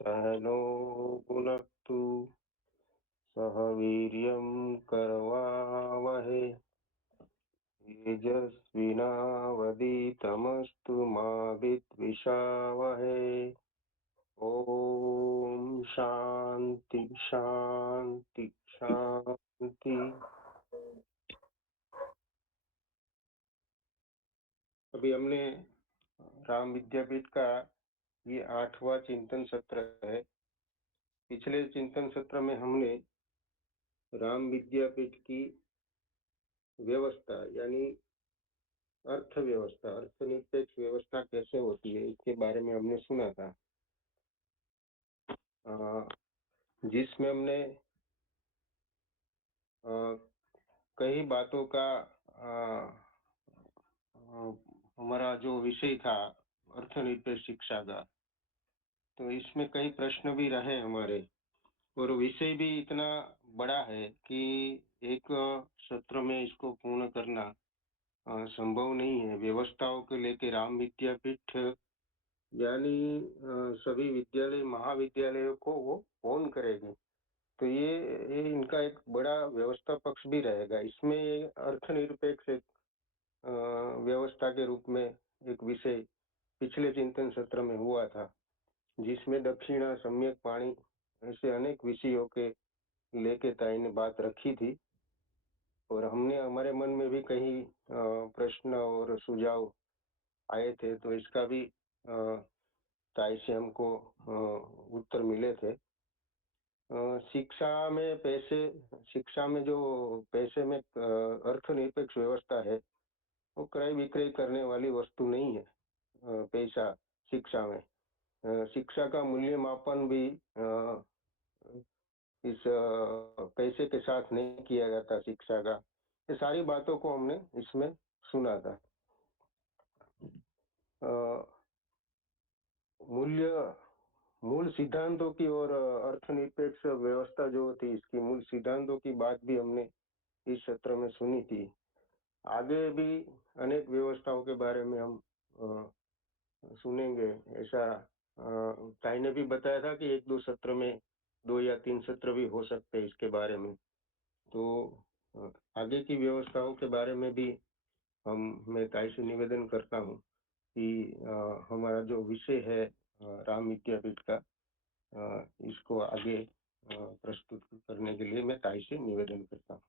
सहनो भुनक्तु सह वीर्यं करवावहै तेजस्विनावधीतमस्तु मा विद्विषावहै। ओम शांति शांति शांति। अभी हमने राम विद्यापीठ का ये 8वां चिंतन सत्र है। पिछले चिंतन सत्र में हमने राम विद्यापीठ की व्यवस्था यानी अर्थव्यवस्था, अर्थनिरपेक्ष व्यवस्था कैसे होती है इसके बारे में हमने सुना था, जिसमें हमने कई बातों का हमारा जो विषय था अर्थनिरपेक्ष शिक्षा का, तो इसमें कई प्रश्न भी रहे हमारे, और विषय भी इतना बड़ा है कि एक सत्र में इसको पूर्ण करना संभव नहीं है। व्यवस्थाओं को लेकर राम विद्यापीठ यानी सभी विद्यालय महाविद्यालयों को वो कौन करेंगे, तो ये इनका एक बड़ा व्यवस्था पक्ष भी रहेगा। इसमें अर्थनिरपेक्ष एक व्यवस्था के रूप में एक विषय पिछले चिंतन सत्र में हुआ था, जिसमें दक्षिणा, सम्यक पाणी ऐसे अनेक विषयों के लेके ताई ने बात रखी थी, और हमने हमारे मन में भी कई प्रश्न और सुझाव आए थे, तो इसका भी ताई से हमको उत्तर मिले थे। शिक्षा में जो पैसे में अर्थनिरपेक्ष व्यवस्था है, वो क्रय विक्रय करने वाली वस्तु नहीं है। पैसा शिक्षा में, शिक्षा का मूल्यमापन भी इस पैसे के साथ नहीं किया जाता शिक्षा का। ये सारी बातों को हमने इसमें सुना था। मूल सिद्धांतों की और अर्थनिरपेक्ष व्यवस्था जो थी, इसकी मूल सिद्धांतों की बात भी हमने इस सत्र में सुनी थी। आगे भी अनेक व्यवस्थाओं के बारे में हम सुनेंगे। ऐसा ताई ने भी बताया था कि 1-2 सत्र में 2 या 3 सत्र भी हो सकते हैं इसके बारे में। तो आगे की व्यवस्थाओं के बारे में भी मैं ताई से निवेदन करता हूँ कि हमारा जो विषय है राम विद्यापीठ का, इसको आगे प्रस्तुत करने के लिए मैं ताई से निवेदन करता हूँ।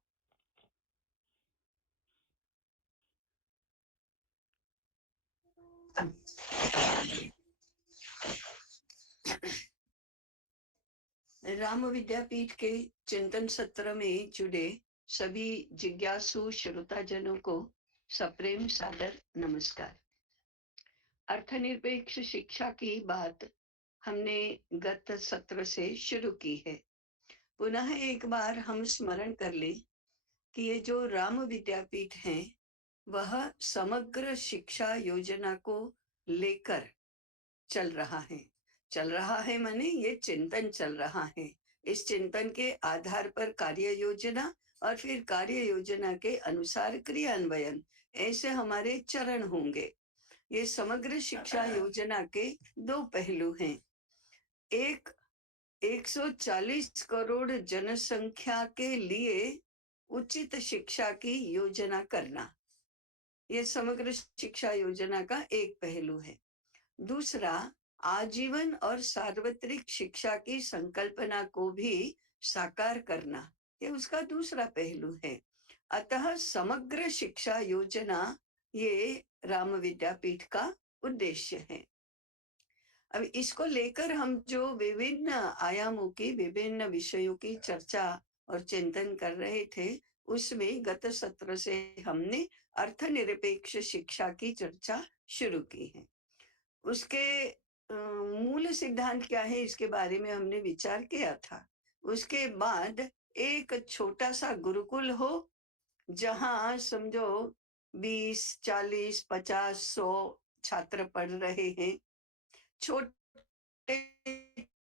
राम विद्यापीठ के चिंतन सत्र में जुड़े सभी जिज्ञासु श्रोताजनों को सप्रेम सादर नमस्कार। अर्थनिरपेक्ष शिक्षा की बात हमने गत सत्र से शुरू की है। पुनः एक बार हम स्मरण कर लें कि ये जो राम विद्यापीठ है वह समग्र शिक्षा योजना को लेकर चल रहा है माने ये चिंतन चल रहा है। इस चिंतन के आधार पर कार्य योजना और फिर कार्य योजना के अनुसार क्रियान्वयन, ऐसे हमारे चरण होंगे। ये समग्र शिक्षा योजना के 2 पहलू हैं। एक 140 करोड़ जनसंख्या के लिए उचित शिक्षा की योजना करना, ये समग्र शिक्षा योजना का एक पहलू है। दूसरा, आजीवन और सार्वत्रिक शिक्षा की संकल्पना को भी साकार करना, ये उसका दूसरा पहलू है। अतः समग्र शिक्षा योजना ये राम विद्यापीठ का उद्देश्य है। अब इसको लेकर हम जो विभिन्न आयामों की, विभिन्न विषयों की चर्चा और चिंतन कर रहे थे, उसमें गत सत्र से हमने अर्थनिरपेक्ष शिक्षा की चर्चा शुरू की है। उसके मूल सिद्धांत क्या है इसके बारे में हमने विचार किया था। उसके बाद एक छोटा सा गुरुकुल हो, जहां समझो 20, 40, 50, 100 छात्र पढ़ रहे हैं, छोटे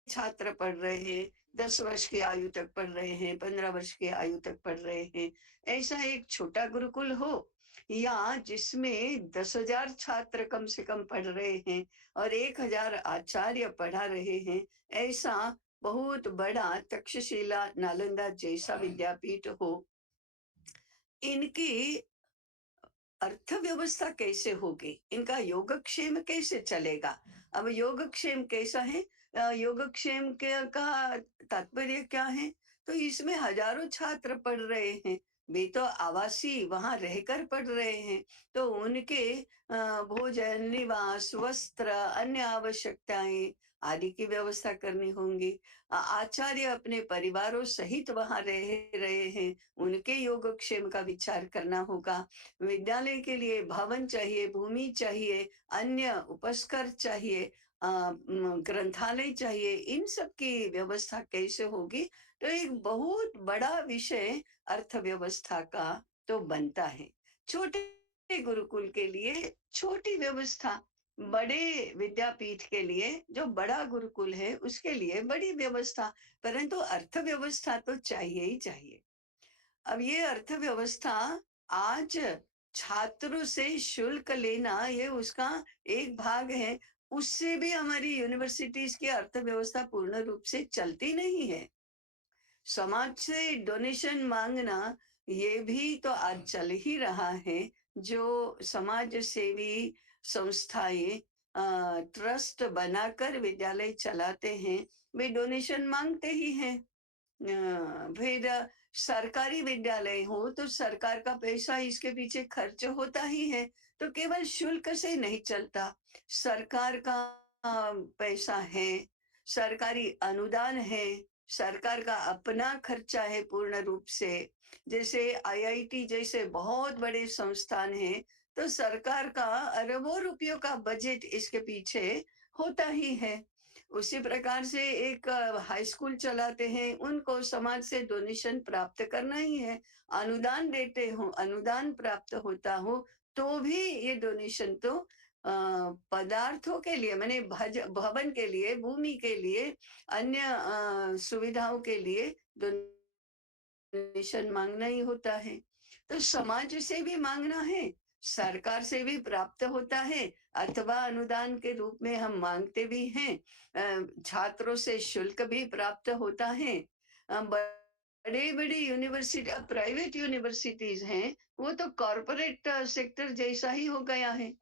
छात्र पढ़ रहे हैं, 10 वर्ष की आयु तक पढ़ रहे हैं, 15 वर्ष की आयु तक पढ़ रहे हैं, ऐसा एक छोटा गुरुकुल हो, या जिसमें 10,000 छात्र कम से कम पढ़ रहे हैं और 1,000 आचार्य पढ़ा रहे हैं, ऐसा बहुत बड़ा तक्षशिला नालंदा जैसा विद्यापीठ हो, इनकी अर्थव्यवस्था कैसे होगी, इनका योगक्षेम कैसे चलेगा? अब योगक्षेम कैसा है? योगक्षेम के का तात्पर्य क्या है? तो इसमें हजारों छात्र पढ़ रहे हैं, वे तो आवासी वहां रहकर पढ़ रहे हैं, तो उनके भोजन, निवास, वस्त्र, अन्य आवश्यकताएं आदि की व्यवस्था करनी होंगी। आचार्य अपने परिवारों सहित वहां रह रहे हैं, उनके योगक्षेम का विचार करना होगा। विद्यालय के लिए भवन चाहिए, भूमि चाहिए, अन्य उपस्कर चाहिए, ग्रंथालय चाहिए, इन सब की व्यवस्था कैसे होगी? तो एक बहुत बड़ा विषय अर्थव्यवस्था का तो बनता है। छोटे गुरुकुल के लिए छोटी व्यवस्था, बड़े विद्यापीठ के लिए जो बड़ा गुरुकुल है उसके लिए बड़ी व्यवस्था, परंतु अर्थव्यवस्था तो चाहिए ही चाहिए। अब ये अर्थव्यवस्था आज छात्रों से शुल्क लेना ये उसका एक भाग है, उससे भी हमारी यूनिवर्सिटीज की अर्थव्यवस्था पूर्ण रूप से चलती नहीं है। समाज से डोनेशन मांगना ये भी तो आज चल ही रहा है। जो समाज सेवी संस्थाएं ट्रस्ट बनाकर विद्यालय चलाते हैं, वे डोनेशन मांगते ही हैं। फिर सरकारी विद्यालय हो तो सरकार का पैसा इसके पीछे खर्च होता ही है, तो केवल शुल्क से नहीं चलता। सरकार का पैसा है, सरकारी अनुदान है, सरकार का अपना खर्चा है पूर्ण रूप से। जैसे आईआईटी जैसे बहुत बड़े संस्थान हैं, तो सरकार का अरबों रुपयों का बजट इसके पीछे होता ही है। उसी प्रकार से एक हाई स्कूल चलाते हैं, उनको समाज से डोनेशन प्राप्त करना ही है। अनुदान देते हो, अनुदान प्राप्त होता हो, तो भी ये डोनेशन तो पदार्थों के लिए, माने भवन के लिए, भूमि के लिए, अन्य सुविधाओं के लिए डोनेशन मांगना ही होता है। तो समाज से भी मांगना है, सरकार से भी प्राप्त होता है, अथवा अनुदान के रूप में हम मांगते भी हैं। छात्रों से शुल्क भी प्राप्त होता है। बड़े बड़ी यूनिवर्सिटी, प्राइवेट यूनिवर्सिटीज हैं, वो तो कॉरपोरेट सेक्टर जैसा ही हो गया है।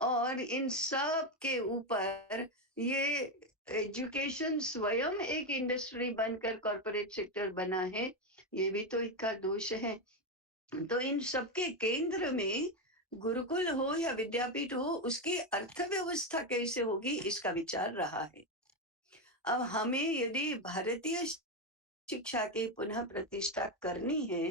और इन सब के ऊपर ये एजुकेशन स्वयं एक इंडस्ट्री बनकर कॉरपोरेट सेक्टर बना है, ये भी तो इसका दोष है। तो इन सबके केंद्र में गुरुकुल हो या विद्यापीठ हो, उसकी अर्थव्यवस्था कैसे होगी इसका विचार रहा है। अब हमें यदि भारतीय शिक्षा की पुनः प्रतिष्ठा करनी है,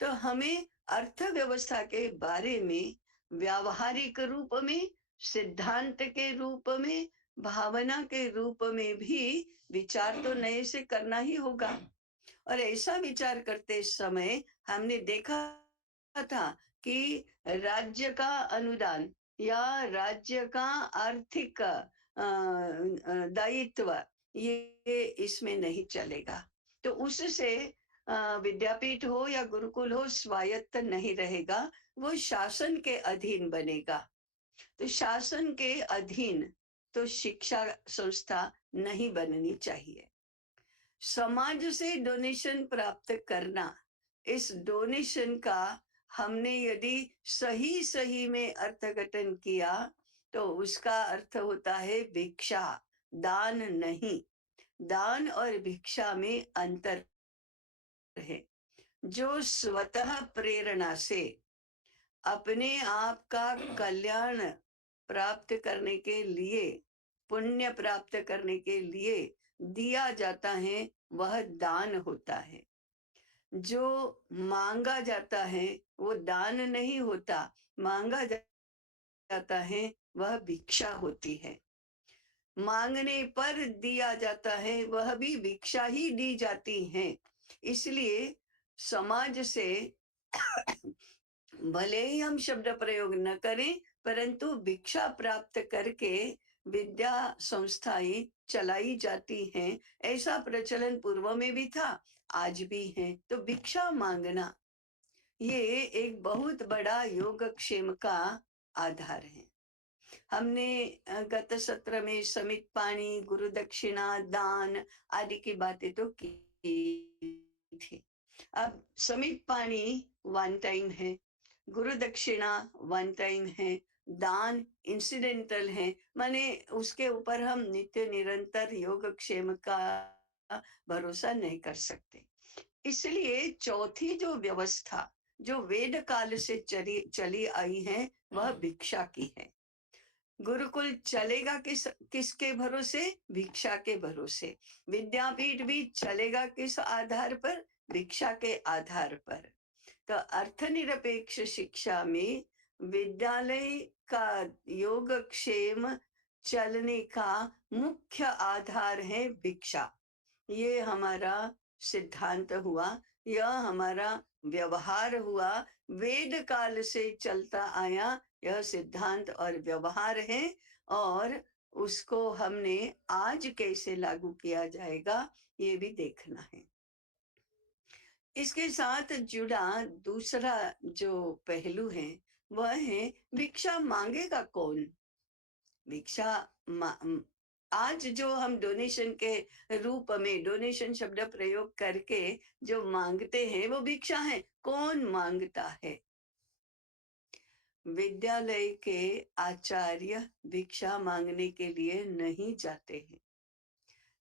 तो हमें अर्थव्यवस्था के बारे में व्यावहारिक रूप में, सिद्धांत के रूप में, भावना के रूप में भी विचार तो नए से करना ही होगा। और ऐसा विचार करते समय हमने देखा था कि राज्य का अनुदान या राज्य का आर्थिक दायित्व ये इसमें नहीं चलेगा। तो उससे विद्यापीठ हो या गुरुकुल हो स्वायत्त नहीं रहेगा, वो शासन के अधीन बनेगा। तो शासन के अधीन तो शिक्षा संस्था नहीं बननी चाहिए। समाज से डोनेशन प्राप्त करना, इस डोनेशन का हमने यदि सही सही में अर्थघटन किया तो उसका अर्थ होता है भिक्षा, दान नहीं। दान और भिक्षा में अंतर है। जो स्वतः प्रेरणा से अपने आप का कल्याण प्राप्त करने के लिए, पुण्य प्राप्त करने के लिए दिया जाता है, वह दान होता है। जो मांगा जाता है वो दान नहीं होता, मांगा जाता है वह भिक्षा होती है। मांगने पर दिया जाता है वह भी भिक्षा ही दी जाती है। इसलिए समाज से भले ही हम शब्द प्रयोग न करें, परंतु भिक्षा प्राप्त करके विद्या संस्थाएं चलाई जाती हैं। ऐसा प्रचलन पूर्व में भी था, आज भी है। तो भिक्षा मांगना, ये एक बहुत बड़ा योगक्षेम का आधार है। हमने गत सत्र में समित पानी, गुरु दक्षिणा, दान आदि की बातें तो की थी। अब समित पानी वन टाइम है, गुरु दक्षिणा वन टाइम है, दान इंसिडेंटल है, माने उसके ऊपर हम नित्य निरंतर योगक्षेम का भरोसा नहीं कर सकते। इसलिए चौथी जो व्यवस्था जो वेद काल से चली चली आई है वह भिक्षा की है। गुरुकुल चलेगा किसके भरोसे? भिक्षा के भरोसे। विद्यापीठ भी चलेगा किस आधार पर? भिक्षा के आधार पर। तो अर्थनिरपेक्ष शिक्षा में विद्यालय का योगक्षेम चलने का मुख्य आधार है भिक्षा। ये हमारा सिद्धांत हुआ, यह हमारा व्यवहार हुआ, वेद काल से चलता आया यह सिद्धांत और व्यवहार है, और उसको हमने आज कैसे लागू किया जाएगा ये भी देखना है। इसके साथ जुड़ा दूसरा जो पहलू है वह है भिक्षा मांगेगा कौन? भिक्षा आज जो हम डोनेशन के रूप में डोनेशन शब्द प्रयोग करके जो मांगते हैं वो भिक्षा है। कौन मांगता है? विद्यालय के आचार्य भिक्षा मांगने के लिए नहीं जाते हैं।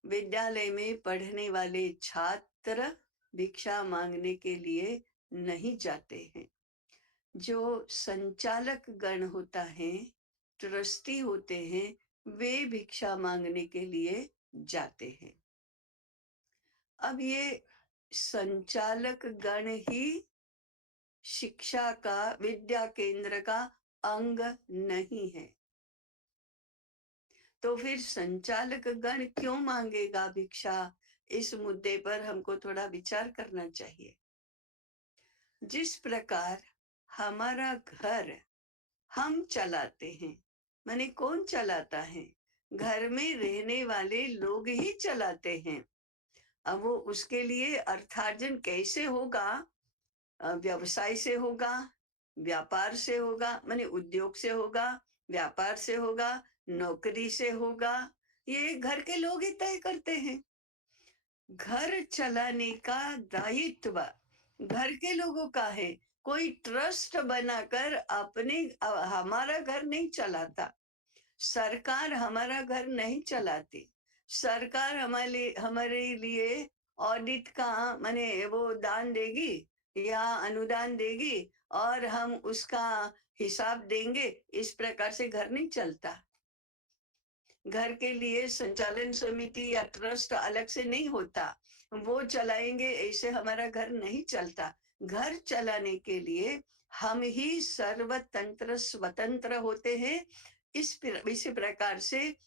विद्यालय में पढ़ने वाले छात्र भिक्षा मांगने के लिए नहीं जाते हैं। जो संचालक गण होता है, ट्रस्टी होते हैं, वे भिक्षा मांगने के लिए जाते हैं। अब ये संचालक गण ही शिक्षा का, विद्या केंद्र का अंग नहीं है, तो फिर संचालक गण क्यों मांगेगा भिक्षा? इस मुद्दे पर हमको थोड़ा विचार करना चाहिए। जिस प्रकार हमारा घर हम चलाते हैं, माने कौन चलाता है? घर में रहने वाले लोग ही चलाते हैं। अब वो उसके लिए अर्थार्जन कैसे होगा? व्यवसाय से होगा, व्यापार से होगा, माने उद्योग से होगा, व्यापार से होगा, नौकरी से होगा, ये घर के लोग ही तय करते हैं। घर चलाने का दायित्व घर के लोगों का है। कोई ट्रस्ट बनाकर अपने हमारा घर नहीं चलाता। सरकार हमारा घर नहीं चलाती। सरकार हमारे लिए ऑडिट का माने वो दान देगी या अनुदान देगी और हम उसका हिसाब देंगे, इस प्रकार से घर नहीं चलता। घर के लिए संचालन समिति या ट्रस्ट अलग से नहीं होता, वो चलाएंगे ऐसे हमारा घर नहीं चलता। घर चलाने के लिए हम ही सर्वतंत्र स्वतंत्र होते हैं। इसी प्रकार से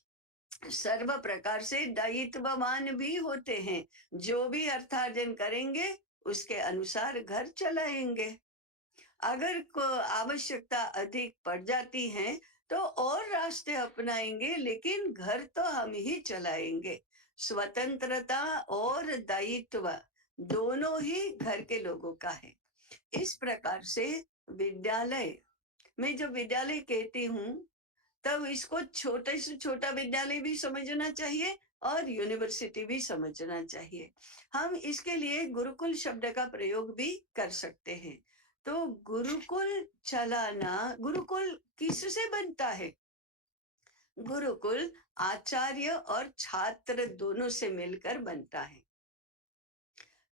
सर्व प्रकार से दायित्ववान भी होते हैं। जो भी अर्थार्जन करेंगे उसके अनुसार घर चलाएंगे। अगर को आवश्यकता अधिक पड़ जाती है तो और रास्ते अपनाएंगे, लेकिन घर तो हम ही चलाएंगे। स्वतंत्रता और दायित्व दोनों ही घर के लोगों का है। इस प्रकार से विद्यालय, मैं जब विद्यालय कहती हूँ तब इसको छोटे से छोटा विद्यालय भी समझना चाहिए और यूनिवर्सिटी भी समझना चाहिए। हम इसके लिए गुरुकुल शब्द का प्रयोग भी कर सकते हैं। तो गुरुकुल चलाना, गुरुकुल किससे बनता है? गुरुकुल आचार्य और छात्र दोनों से मिलकर बनता है।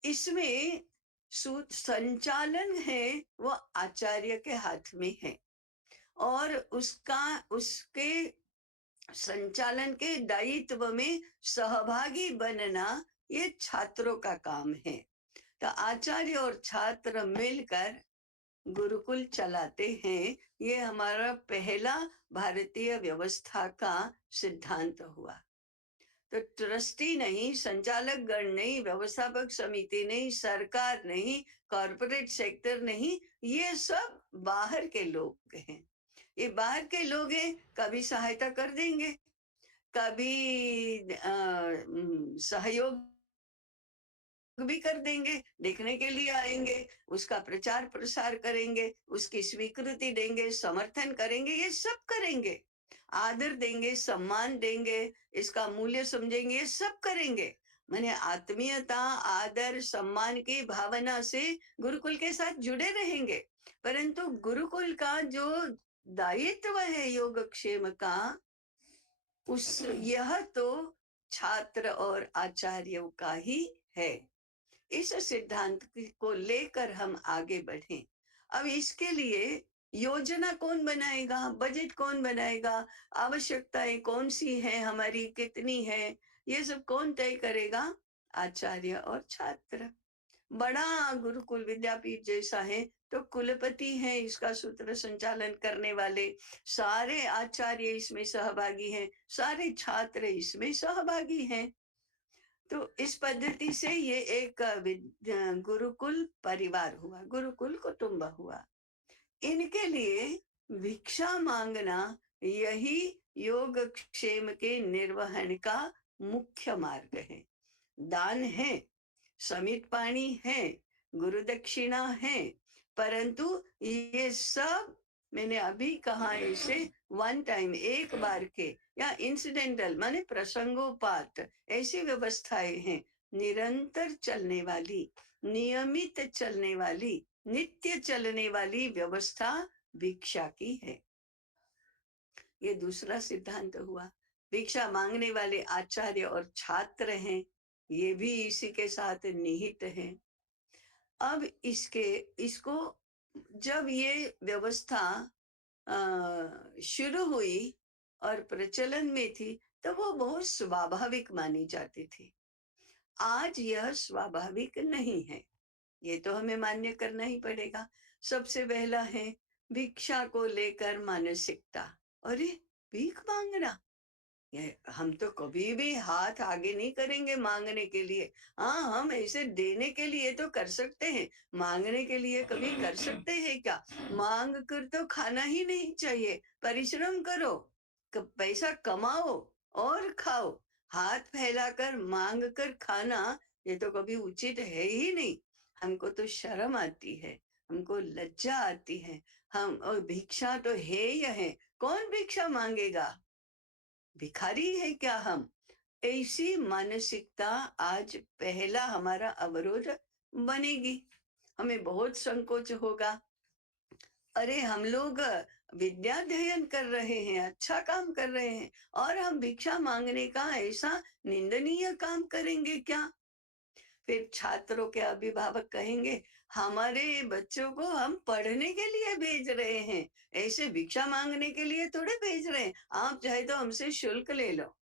इसमें संचालन है वो आचार्य के हाथ में है, और उसके संचालन के दायित्व में सहभागी बनना ये छात्रों का काम है। तो आचार्य और छात्र मिलकर गुरुकुल चलाते हैं। ये हमारा पहला भारतीय व्यवस्था का सिद्धांत हुआ। तो ट्रस्टी नहीं, संचालक गण नहीं, व्यवस्थापक समिति नहीं, सरकार नहीं, कॉरपोरेट सेक्टर नहीं, ये सब बाहर के लोग हैं। ये बाहर के लोग हैं, कभी सहायता कर देंगे, कभी सहयोग भी कर देंगे, देखने के लिए आएंगे, उसका प्रचार प्रसार करेंगे, उसकी स्वीकृति देंगे, समर्थन करेंगे, ये सब करेंगे, आदर देंगे, सम्मान देंगे, इसका मूल्य समझेंगे, ये सब करेंगे। मैंने आत्मीयता, आदर, सम्मान की भावना से गुरुकुल के साथ जुड़े रहेंगे। परंतु गुरुकुल का जो दायित्व है योगक्षेम का, उस यह तो छात्र और आचार्यों का ही है। इस सिद्धांत को लेकर हम आगे बढ़ें। अब इसके लिए योजना कौन बनाएगा, बजट कौन बनाएगा, आवश्यकताएं कौन सी है, हमारी कितनी है, ये सब कौन तय करेगा? आचार्य और छात्र। बड़ा गुरुकुल विद्यापीठ जैसा है तो कुलपति है इसका सूत्र संचालन करने वाले, सारे आचार्य इसमें सहभागी हैं, सारे छात्र इसमें सहभागी हैं। तो इस पद्धति से ये एक गुरुकुल परिवार हुआ, गुरुकुल कुटुंब हुआ। इनके लिए भिक्षा मांगना यही योगक्षेम के निर्वहन का मुख्य मार्ग है। दान है, समित पानी है, गुरु दक्षिणा है, परंतु ये सब मैंने अभी कहा, इसे वन टाइम, एक बार के या इंसिडेंटल माने प्रसंगोपात ऐसी व्यवस्थाएं हैं, निरंतर चलने वाली, नियमित चलने वाली, नित्य चलने वाली व्यवस्था भिक्षा की है। ये दूसरा सिद्धांत हुआ। भिक्षा मांगने वाले आचार्य और छात्र हैं, ये भी इसी के साथ निहित हैं। अब इसको जब ये व्यवस्था शुरू हुई और प्रचलन में थी, तो वो बहुत स्वाभाविक मानी जाती थी। आज यह स्वाभाविक नहीं है, ये तो हमें मान्य करना ही पड़ेगा। सबसे पहला है भिक्षा को लेकर मानसिकता। अरे, भीख मांगना, ये हम तो कभी भी हाथ आगे नहीं करेंगे मांगने के लिए। हाँ, हम ऐसे देने के लिए तो कर सकते हैं, मांगने के लिए कभी कर सकते हैं क्या? मांग कर तो खाना ही नहीं चाहिए, परिश्रम करो, पैसा कमाओ और खाओ। हाथ फैलाकर मांग कर खाना, ये तो कभी उचित है ही नहीं। हमको तो शर्म आती है, हमको लज्जा आती है। हम, और भिक्षा तो है यह है, कौन भिक्षा मांगेगा? भिखारी है क्या हम? ऐसी मानसिकता आज पहला हमारा अवरोध बनेगी। हमें बहुत संकोच होगा। अरे, हम लोग विद्याध्ययन कर रहे हैं, अच्छा काम कर रहे हैं, और हम भिक्षा मांगने का ऐसा निंदनीय काम करेंगे क्या? फिर छात्रों के अभिभावक कहेंगे, हमारे बच्चों को हम पढ़ने के लिए भेज रहे हैं, ऐसे भिक्षा मांगने के लिए थोड़े भेज रहे हैं। आप चाहे तो हमसे शुल्क ले लो,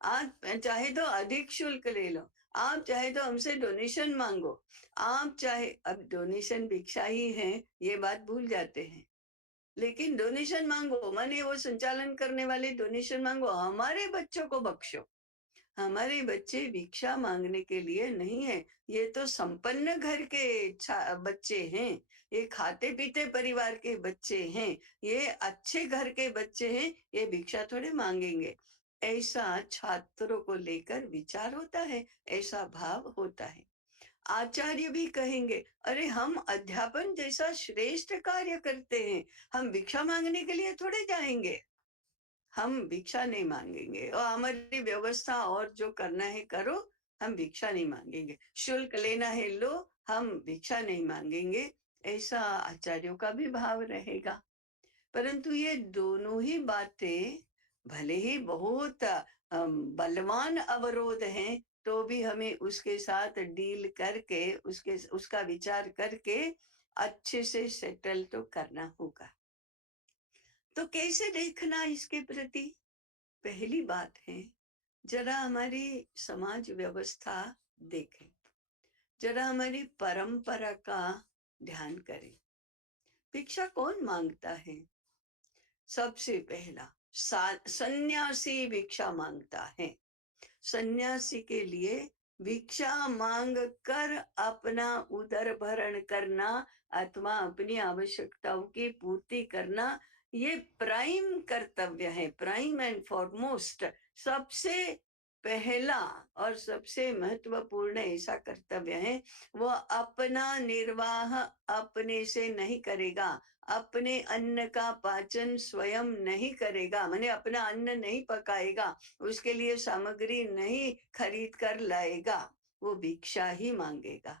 आप चाहे तो अधिक शुल्क ले लो, आप चाहे तो हमसे डोनेशन मांगो, आप चाहे, अब डोनेशन भिक्षा ही है ये बात भूल जाते हैं। लेकिन डोनेशन मांगो माने वो संचालन करने वाले डोनेशन मांगो, हमारे बच्चों को बख्शो। हमारे बच्चे भिक्षा मांगने के लिए नहीं है, ये तो संपन्न घर के बच्चे हैं, ये खाते पीते परिवार के बच्चे हैं, ये अच्छे घर के बच्चे हैं, ये भिक्षा थोड़े मांगेंगे। ऐसा छात्रों को लेकर विचार होता है, ऐसा भाव होता है। आचार्य भी कहेंगे, अरे, हम अध्यापन जैसा श्रेष्ठ कार्य करते हैं, हम भिक्षा मांगने के लिए थोड़े जाएंगे। हम भिक्षा नहीं मांगेंगे, और हमारी व्यवस्था और जो करना है करो, हम भिक्षा नहीं मांगेंगे, शुल्क लेना है लो, हम भिक्षा नहीं मांगेंगे। ऐसा आचार्यों का भी भाव रहेगा। परंतु ये दोनों ही बातें भले ही बहुत बलवान अवरोध हैं, तो भी हमें उसके साथ डील करके, उसका विचार करके अच्छे से सेटल तो करना होगा। तो कैसे देखना इसके प्रति? पहली बात है, जरा हमारी समाज व्यवस्था देखें, जरा हमारी परंपरा का ध्यान करें। भिक्षा कौन मांगता है? सबसे पहला सन्यासी भिक्षा मांगता है। सन्यासी के लिए भिक्षा मांग कर अपना उदर भरण करना अथवा अपनी आवश्यकताओं की पूर्ति करना, ये प्राइम कर्तव्य है, प्राइम एंड फॉरमोस्ट, सबसे पहला और सबसे महत्वपूर्ण ऐसा कर्तव्य है, वो अपना निर्वाह अपने से नहीं करेगा, अपने अन्न का पाचन स्वयं नहीं करेगा, माने अपना अन्न नहीं पकाएगा, उसके लिए सामग्री नहीं खरीद कर लाएगा, वो भिक्षा ही मांगेगा।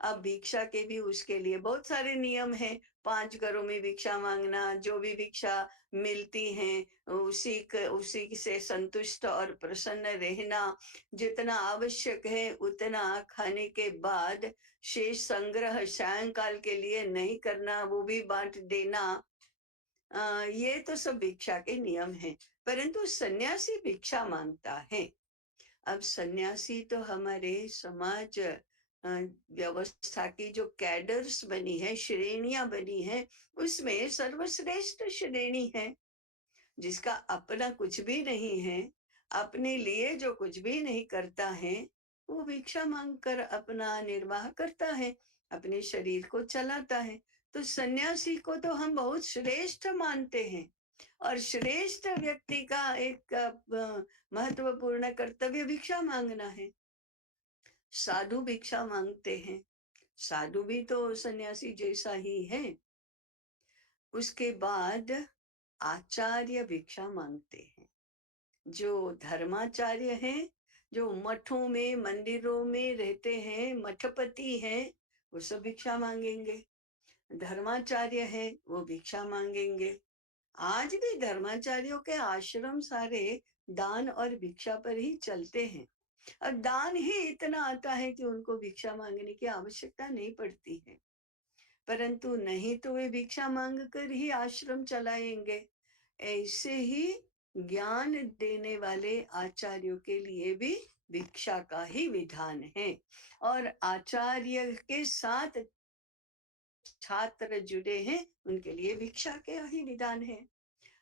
अब भिक्षा के भी उसके लिए बहुत सारे नियम हैं। 5 घरों में भिक्षा मांगना, जो भी भिक्षा मिलती हैं उसी से संतुष्ट और प्रसन्न रहना, जितना आवश्यक है उतना खाने के बाद शेष संग्रह सायंकाल के लिए नहीं करना, वो भी बांट देना। ये तो सब भिक्षा के नियम हैं। परंतु सन्यासी भिक्षा मांगता है। अब सन्यासी तो हमारे समाज व्यवस्था की जो कैडर्स बनी है, श्रेणियां बनी है, उसमें सर्वश्रेष्ठ श्रेणी है। जिसका अपना कुछ भी नहीं है, अपने लिए जो कुछ भी नहीं करता है, वो भिक्षा मांगकर अपना निर्वाह करता है, अपने शरीर को चलाता है। तो सन्यासी को तो हम बहुत श्रेष्ठ मानते हैं, और श्रेष्ठ व्यक्ति का एक महत्वपूर्ण कर्तव्य भिक्षा मांगना है। साधु भिक्षा मांगते हैं, साधु भी तो सन्यासी जैसा ही है। उसके बाद आचार्य भिक्षा मांगते हैं। जो धर्माचार्य हैं, जो मठों में मंदिरों में रहते हैं, मठपति हैं, वो सब भिक्षा मांगेंगे। धर्माचार्य है, वो भिक्षा मांगेंगे। आज भी धर्माचार्यों के आश्रम सारे दान और भिक्षा पर ही चलते हैं, और दान ही इतना आता है कि उनको भिक्षा मांगने की आवश्यकता नहीं पड़ती है। परंतु नहीं तो वे भिक्षा मांग कर ही आश्रम चलाएंगे। ऐसे ही ज्ञान देने वाले आचार्यों के लिए भी भिक्षा का ही विधान है, और आचार्य के साथ छात्र जुड़े हैं, उनके लिए भिक्षा के ही विधान है।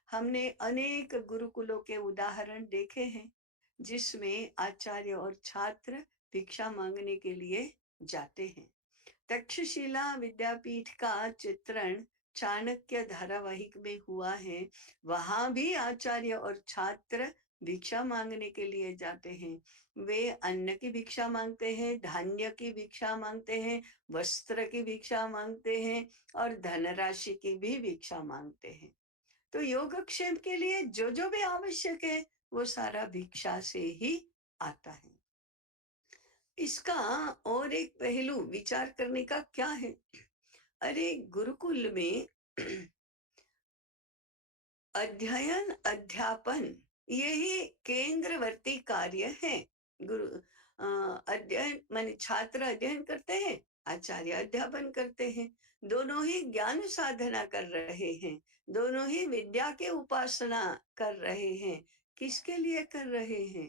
हमने अनेक गुरुकुलों के उदाहरण देखे हैं, जिसमें आचार्य और छात्र भिक्षा मांगने के लिए जाते हैं। तक्षशिला विद्यापीठ का चित्रण चाणक्य धारावाहिक में हुआ है। वहां भी आचार्य और छात्र भिक्षा मांगने के लिए जाते हैं। वे अन्न की भिक्षा मांगते हैं, धान्य की भिक्षा मांगते हैं, वस्त्र की भिक्षा मांगते हैं, और धनराशि की भी भिक्षा मांगते हैं। तो योगक्षेम के लिए जो जो भी आवश्यक है, वो सारा भिक्षा से ही आता है। इसका और एक पहलू विचार करने का क्या है? अरे गुरुकुल में अध्ययन अध्यापन यही केंद्रवर्ती कार्य है। गुरु अध्ययन माने छात्र अध्ययन करते हैं, आचार्य अध्यापन करते हैं। दोनों ही ज्ञान साधना कर रहे हैं, दोनों ही विद्या के उपासना कर रहे हैं। किसके लिए कर रहे हैं?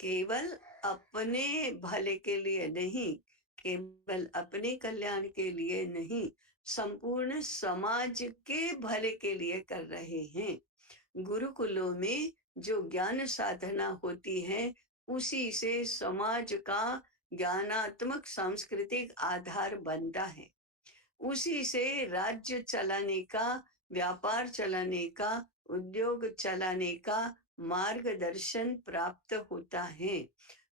केवल अपने भले के लिए नहीं, केवल अपने कल्याण के लिए नहीं, संपूर्ण समाज के भले के लिए कर रहे हैं। गुरुकुलों में जो ज्ञान साधना होती है, उसी से समाज का ज्ञानात्मक सांस्कृतिक आधार बनता है। उसी से राज्य चलाने का, व्यापार चलाने का, उद्योग चलाने का मार्गदर्शन प्राप्त होता है।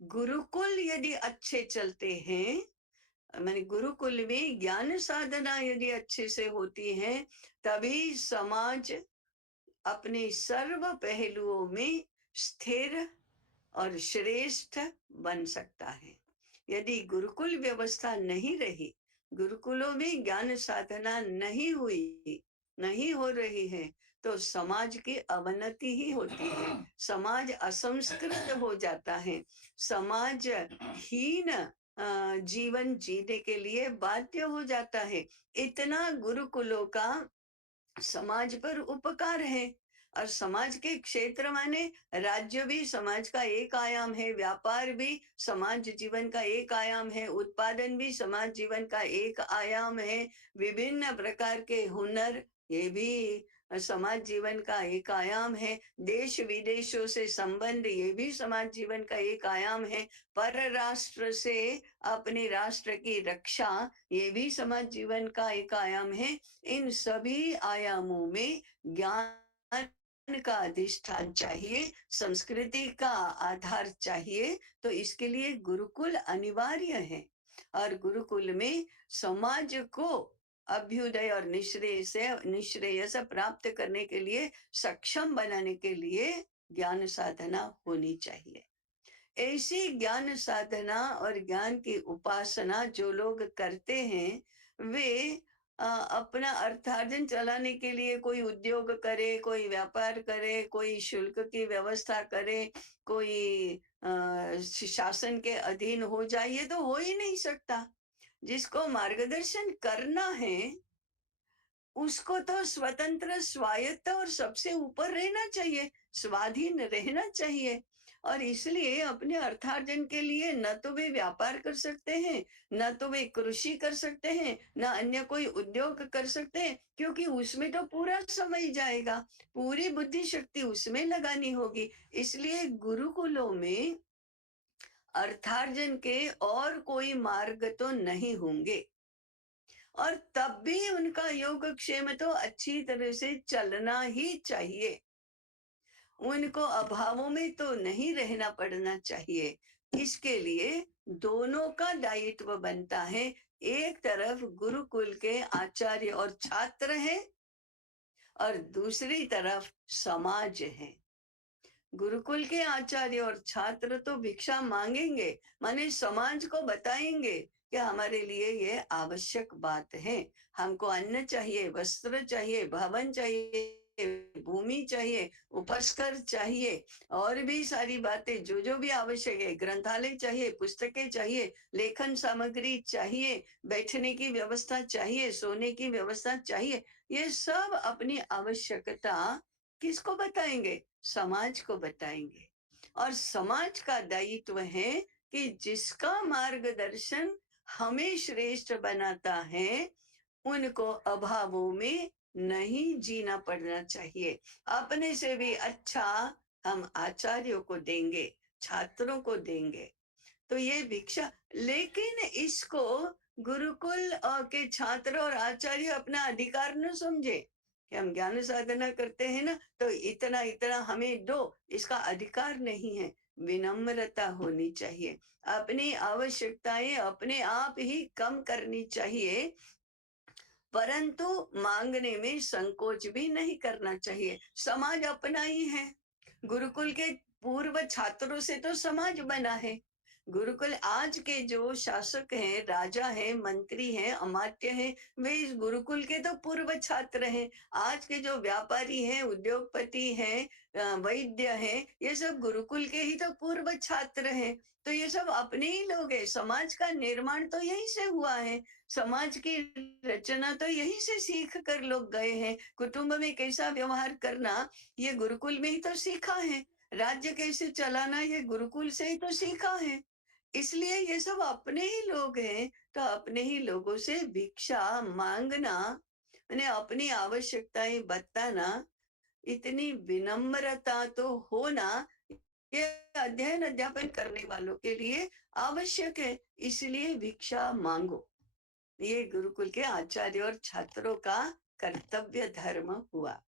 गुरुकुल यदि अच्छे चलते हैं, माने गुरुकुल में ज्ञान साधना यदि अच्छे से होती है, तभी समाज अपने सर्व पहलुओं में स्थिर और श्रेष्ठ बन सकता है। यदि गुरुकुल व्यवस्था नहीं रही, गुरुकुलों में ज्ञान साधना नहीं हुई, नहीं हो रही है, तो समाज की अवनति ही होती है। समाज असंस्कृत हो जाता है, समाज हीन जीवन जीने के लिए बाध्य हो जाता है। इतना गुरुकुलों का समाज पर उपकार है। और समाज के क्षेत्र माने राज्य भी समाज का एक आयाम है, व्यापार भी समाज जीवन का एक आयाम है, उत्पादन भी समाज जीवन का एक आयाम है, विभिन्न प्रकार के हुनर ये भी समाज जीवन का एक आयाम है, देश विदेशों से संबंध ये भी समाज जीवन का एक आयाम है, पर राष्ट्र से अपने राष्ट्र की रक्षा ये भी समाज जीवन का एक आयाम है। इन सभी आयामों में ज्ञान का अधिष्ठान चाहिए, संस्कृति का आधार चाहिए, तो इसके लिए गुरुकुल अनिवार्य है। और गुरुकुल में समाज को अभ्युदय और निश्रेयस प्राप्त करने के लिए, सक्षम बनाने के लिए ज्ञान साधना होनी चाहिए। ऐसी ज्ञान साधना और ज्ञान की उपासना जो लोग करते हैं, वे अपना अर्थार्जन चलाने के लिए कोई उद्योग करे, कोई व्यापार करे, कोई शुल्क की व्यवस्था करे, कोई शासन के अधीन हो जाए, ये तो हो ही नहीं सकता। जिसको मार्गदर्शन करना है, उसको तो स्वतंत्र, स्वायत्त और सबसे ऊपर रहना चाहिए, स्वाधीन रहना चाहिए। और इसलिए अपने अर्थार्जन के लिए न तो वे व्यापार कर सकते हैं, न तो वे कृषि कर सकते हैं, न अन्य कोई उद्योग कर सकते हैं, क्योंकि उसमें तो पूरा समय जाएगा, पूरी बुद्धि शक्ति उसमें लगानी होगी। इसलिए गुरुकुलों में अर्थार्जन के और कोई मार्ग तो नहीं होंगे, और तब भी उनका योगक्षेम तो अच्छी तरह से चलना ही चाहिए। उनको अभावों में तो नहीं रहना पड़ना चाहिए। इसके लिए दोनों का दायित्व बनता है। एक तरफ गुरुकुल के आचार्य और छात्र हैं, और दूसरी तरफ समाज है। गुरुकुल के आचार्य और छात्र तो भिक्षा मांगेंगे, माने समाज को बताएंगे कि हमारे लिए ये आवश्यक बात है। हमको अन्न चाहिए, वस्त्र चाहिए, भवन चाहिए, भूमि चाहिए, उपस्कर चाहिए, और भी सारी बातें जो जो भी आवश्यक है, ग्रंथालय चाहिए, पुस्तकें चाहिए, लेखन सामग्री चाहिए, बैठने की व्यवस्था चाहिए, सोने की व्यवस्था चाहिए। ये सब अपनी आवश्यकता किसको बताएंगे? समाज को बताएंगे। और समाज का दायित्व है कि जिसका मार्गदर्शन हमें श्रेष्ठ बनाता है, उनको अभावों में नहीं जीना पड़ना चाहिए। अपने से भी अच्छा हम आचार्यों को देंगे, छात्रों को देंगे। तो ये भिक्षा, लेकिन इसको गुरुकुल के छात्र और आचार्य अपना अधिकार न समझे कि हम ज्ञान साधना करते हैं ना, तो इतना इतना हमें दो, इसका अधिकार नहीं है। विनम्रता होनी चाहिए, अपनी आवश्यकताएं अपने आप ही कम करनी चाहिए, परंतु मांगने में संकोच भी नहीं करना चाहिए। समाज अपना ही है। गुरुकुल के पूर्व छात्रों से तो समाज बना है। गुरुकुल आज के जो शासक हैं, राजा हैं, मंत्री हैं, अमात्य हैं, वे इस गुरुकुल के तो पूर्व छात्र हैं। आज के जो व्यापारी हैं, उद्योगपति हैं, वैद्य हैं, ये सब गुरुकुल के ही तो पूर्व छात्र हैं। तो ये सब अपने ही लोग हैं। समाज का निर्माण तो यहीं से हुआ है, समाज की रचना तो यहीं से सीख कर लोग गए हैं। कुटुंब में कैसा व्यवहार करना, ये गुरुकुल में ही तो सीखा है। राज्य कैसे चलाना, ये गुरुकुल से ही तो सीखा है। इसलिए ये सब अपने ही लोग हैं, तो अपने ही लोगों से भिक्षा मांगना, यानी अपनी आवश्यकताएं बताना, इतनी विनम्रता तो होना, ये अध्ययन अध्यापन करने वालों के लिए आवश्यक है। इसलिए भिक्षा मांगो, ये गुरुकुल के आचार्य और छात्रों का कर्तव्य धर्म हुआ।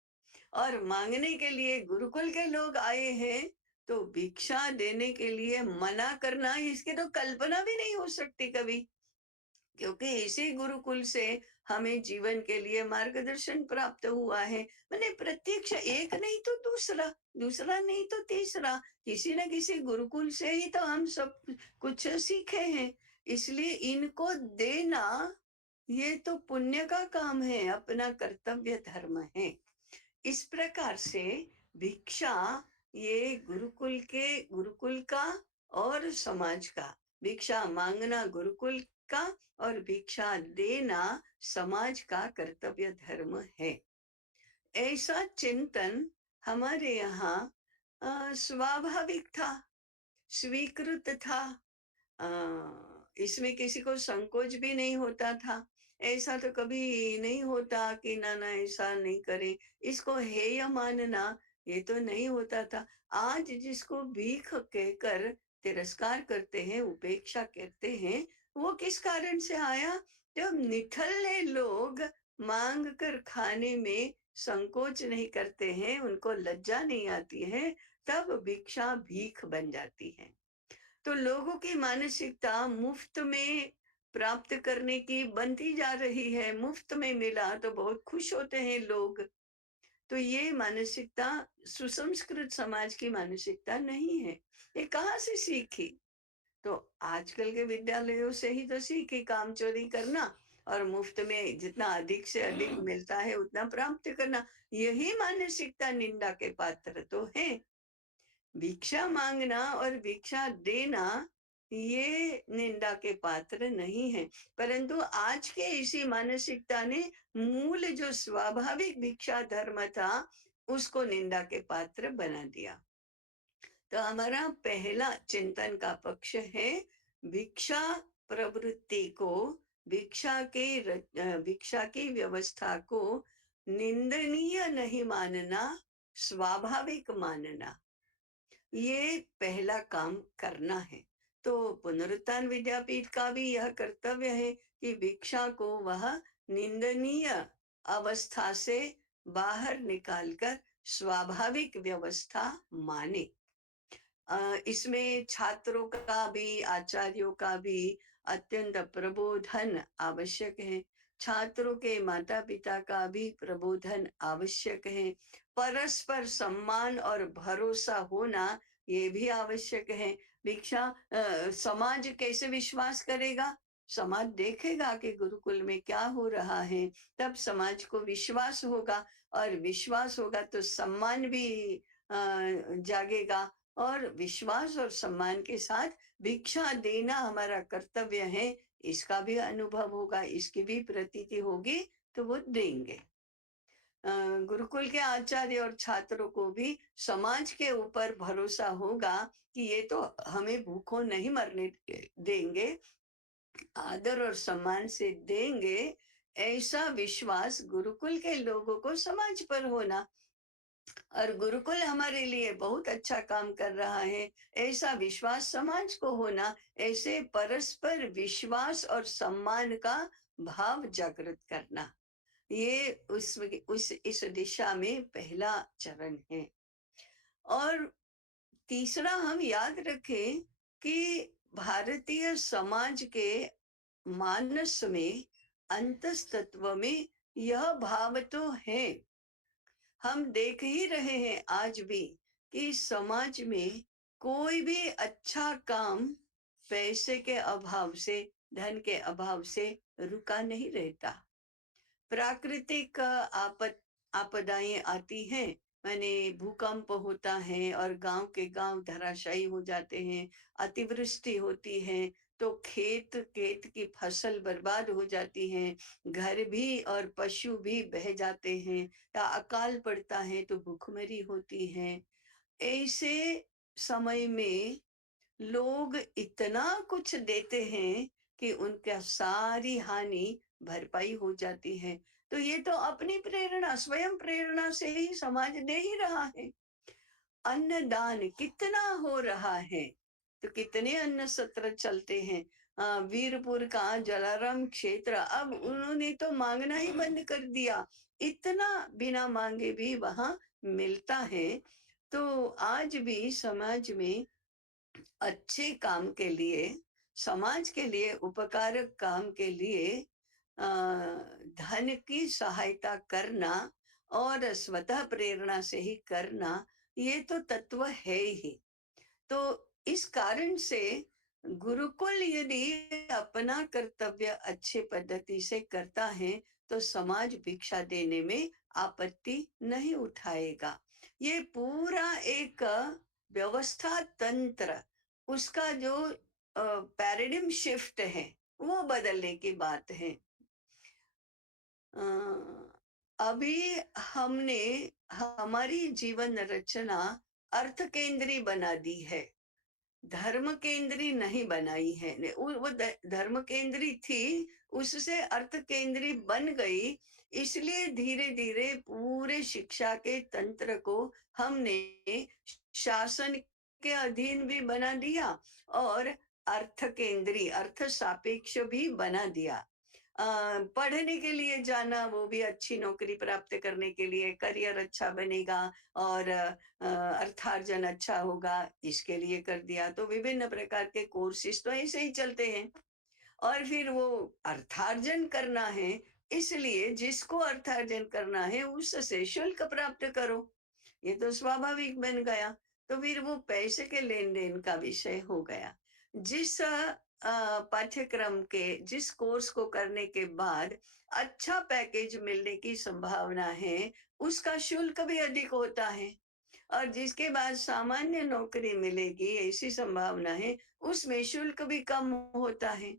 और मांगने के लिए गुरुकुल के लोग आए हैं, तो भिक्षा देने के लिए मना करना, इसकी तो कल्पना भी नहीं हो सकती कभी, क्योंकि इसी गुरुकुल से हमें जीवन के लिए मार्गदर्शन प्राप्त हुआ है। मैंने प्रत्यक्ष एक नहीं तो दूसरा, दूसरा नहीं तो तीसरा, किसी न किसी गुरुकुल से ही तो हम सब कुछ सीखे हैं। इसलिए इनको देना, ये तो पुण्य का काम है, अपना कर्तव्य धर्म है। इस प्रकार से भिक्षा, ये गुरुकुल का और समाज का, भिक्षा मांगना गुरुकुल का और भिक्षा देना समाज का कर्तव्य धर्म है। ऐसा चिंतन हमारे यहाँ स्वाभाविक था, स्वीकृत था। इसमें किसी को संकोच भी नहीं होता था। ऐसा तो कभी नहीं होता कि ना ना ऐसा नहीं करें, इसको हेय मानना, ये तो नहीं होता था। आज जिसको भीख कहकर तिरस्कार करते हैं, उपेक्षा करते हैं, वो किस कारण से आया? जब निठल्ले लोग मांग कर खाने में संकोच नहीं करते हैं, उनको लज्जा नहीं आती है, तब भिक्षा भीख बन जाती है। तो लोगों की मानसिकता मुफ्त में प्राप्त करने की बनती जा रही है। मुफ्त में मिला तो बहुत खुश होते हैं लोग। तो ये मानसिकता सुसंस्कृत समाज की मानसिकता नहीं है। ये कहाँ से सीखी? तो आजकल के विद्यालयों से ही तो सीखी, काम चोरी करना और मुफ्त में जितना अधिक से अधिक मिलता है उतना प्राप्त करना। यही मानसिकता निंदा के पात्र तो है। भिक्षा मांगना और भिक्षा देना ये निंदा के पात्र नहीं है, परंतु आज के इसी मानसिकता ने मूल जो स्वाभाविक भिक्षा धर्म था उसको निंदा के पात्र बना दिया। तो हमारा पहला चिंतन का पक्ष है भिक्षा प्रवृत्ति को, भिक्षा की व्यवस्था को निंदनीय नहीं मानना, स्वाभाविक मानना। ये पहला काम करना है। तो पुनरुत्थान विद्यापीठ का भी यह कर्तव्य है कि भिक्षा को वह निंदनीय अवस्था से बाहर निकालकर स्वाभाविक व्यवस्था माने। इसमें छात्रों का भी, आचार्यों का भी अत्यंत प्रबोधन आवश्यक है। छात्रों के माता पिता का भी प्रबोधन आवश्यक है। परस्पर सम्मान और भरोसा होना ये भी आवश्यक है। भिक्षा समाज कैसे विश्वास करेगा? समाज देखेगा कि गुरुकुल में क्या हो रहा है, तब समाज को विश्वास होगा, और विश्वास होगा तो सम्मान भी जागेगा, और विश्वास और सम्मान के साथ भिक्षा देना हमारा कर्तव्य है, इसका भी अनुभव होगा, इसकी भी प्रतीति होगी, तो वो देंगे। गुरुकुल के आचार्य और छात्रों को भी समाज के ऊपर भरोसा होगा कि ये तो हमें भूखों नहीं मरने देंगे, आदर और सम्मान से देंगे। ऐसा विश्वास गुरुकुल के लोगों को समाज पर होना, और गुरुकुल हमारे लिए बहुत अच्छा काम कर रहा है, ऐसा विश्वास समाज को होना। ऐसे परस्पर विश्वास और सम्मान का भाव जागृत करना, ये उस इस दिशा में पहला चरण है। और तीसरा हम याद रखें कि भारतीय समाज के मानस में, अंतस्तत्व में यह भाव तो है। हम देख ही रहे हैं आज भी कि समाज में कोई भी अच्छा काम पैसे के अभाव से, धन के अभाव से रुका नहीं रहता। प्राकृतिक आपदाएं आती हैं, माने भूकंप होता है और गांव के गांव धराशायी हो जाते हैं, अतिवृष्टि होती है तो खेत की फसल बर्बाद हो जाती है, घर भी और पशु भी बह जाते हैं, या अकाल पड़ता है तो भूखमरी होती है। ऐसे समय में लोग इतना कुछ देते हैं कि उनका सारी हानि भरपाई हो जाती है। तो ये तो अपनी प्रेरणा, स्वयं प्रेरणा से ही समाज दे ही रहा है। अन्नदान कितना हो रहा है, तो कितने अन्न सत्र चलते हैं। वीरपुर का जलाराम क्षेत्र, अब उन्होंने तो मांगना ही बंद कर दिया, इतना बिना मांगे भी वहां मिलता है। तो आज भी समाज में अच्छे काम के लिए, समाज के लिए उपकारक काम के लिए धन की सहायता करना और स्वतः प्रेरणा से ही करना, ये तो तत्व है ही। तो इस कारण से गुरुकुल यदि अपना कर्तव्य अच्छे पद्धति से करता है तो समाज भिक्षा देने में आपत्ति नहीं उठाएगा। ये पूरा एक व्यवस्था तंत्र, उसका जो पैराडिम शिफ्ट है वो बदलने की बात है। अभी हमने हमारी जीवन रचना अर्थ केंद्री बना दी है, धर्म केंद्री नहीं बनाई है। वो धर्म केंद्री थी, उससे अर्थ केंद्री बन गई। इसलिए धीरे धीरे पूरे शिक्षा के तंत्र को हमने शासन के अधीन भी बना दिया और अर्थ केंद्री, अर्थ सापेक्ष भी बना दिया। पढ़ने के लिए जाना, वो भी अच्छी नौकरी प्राप्त करने के लिए, करियर अच्छा बनेगा और अर्थार्जन अच्छा होगा, इसके लिए कर दिया। तो विभिन्न प्रकार के कोर्सेज तो ऐसे ही चलते हैं। और फिर वो अर्थार्जन करना है, इसलिए जिसको अर्थार्जन करना है उससे शुल्क प्राप्त करो। ये तो स्वाभाविक बन गया। तो फिर वो पैसे के लेन-देन का विषय हो गया। जिस पाठ्यक्रम के जिस कोर्स को करने के बाद अच्छा पैकेज मिलने की संभावना है, उसका शुल्क भी अधिक होता है। और जिसके बाद सामान्य नौकरी मिलेगी ऐसी संभावना है, उसमें शुल्क भी कम होता है।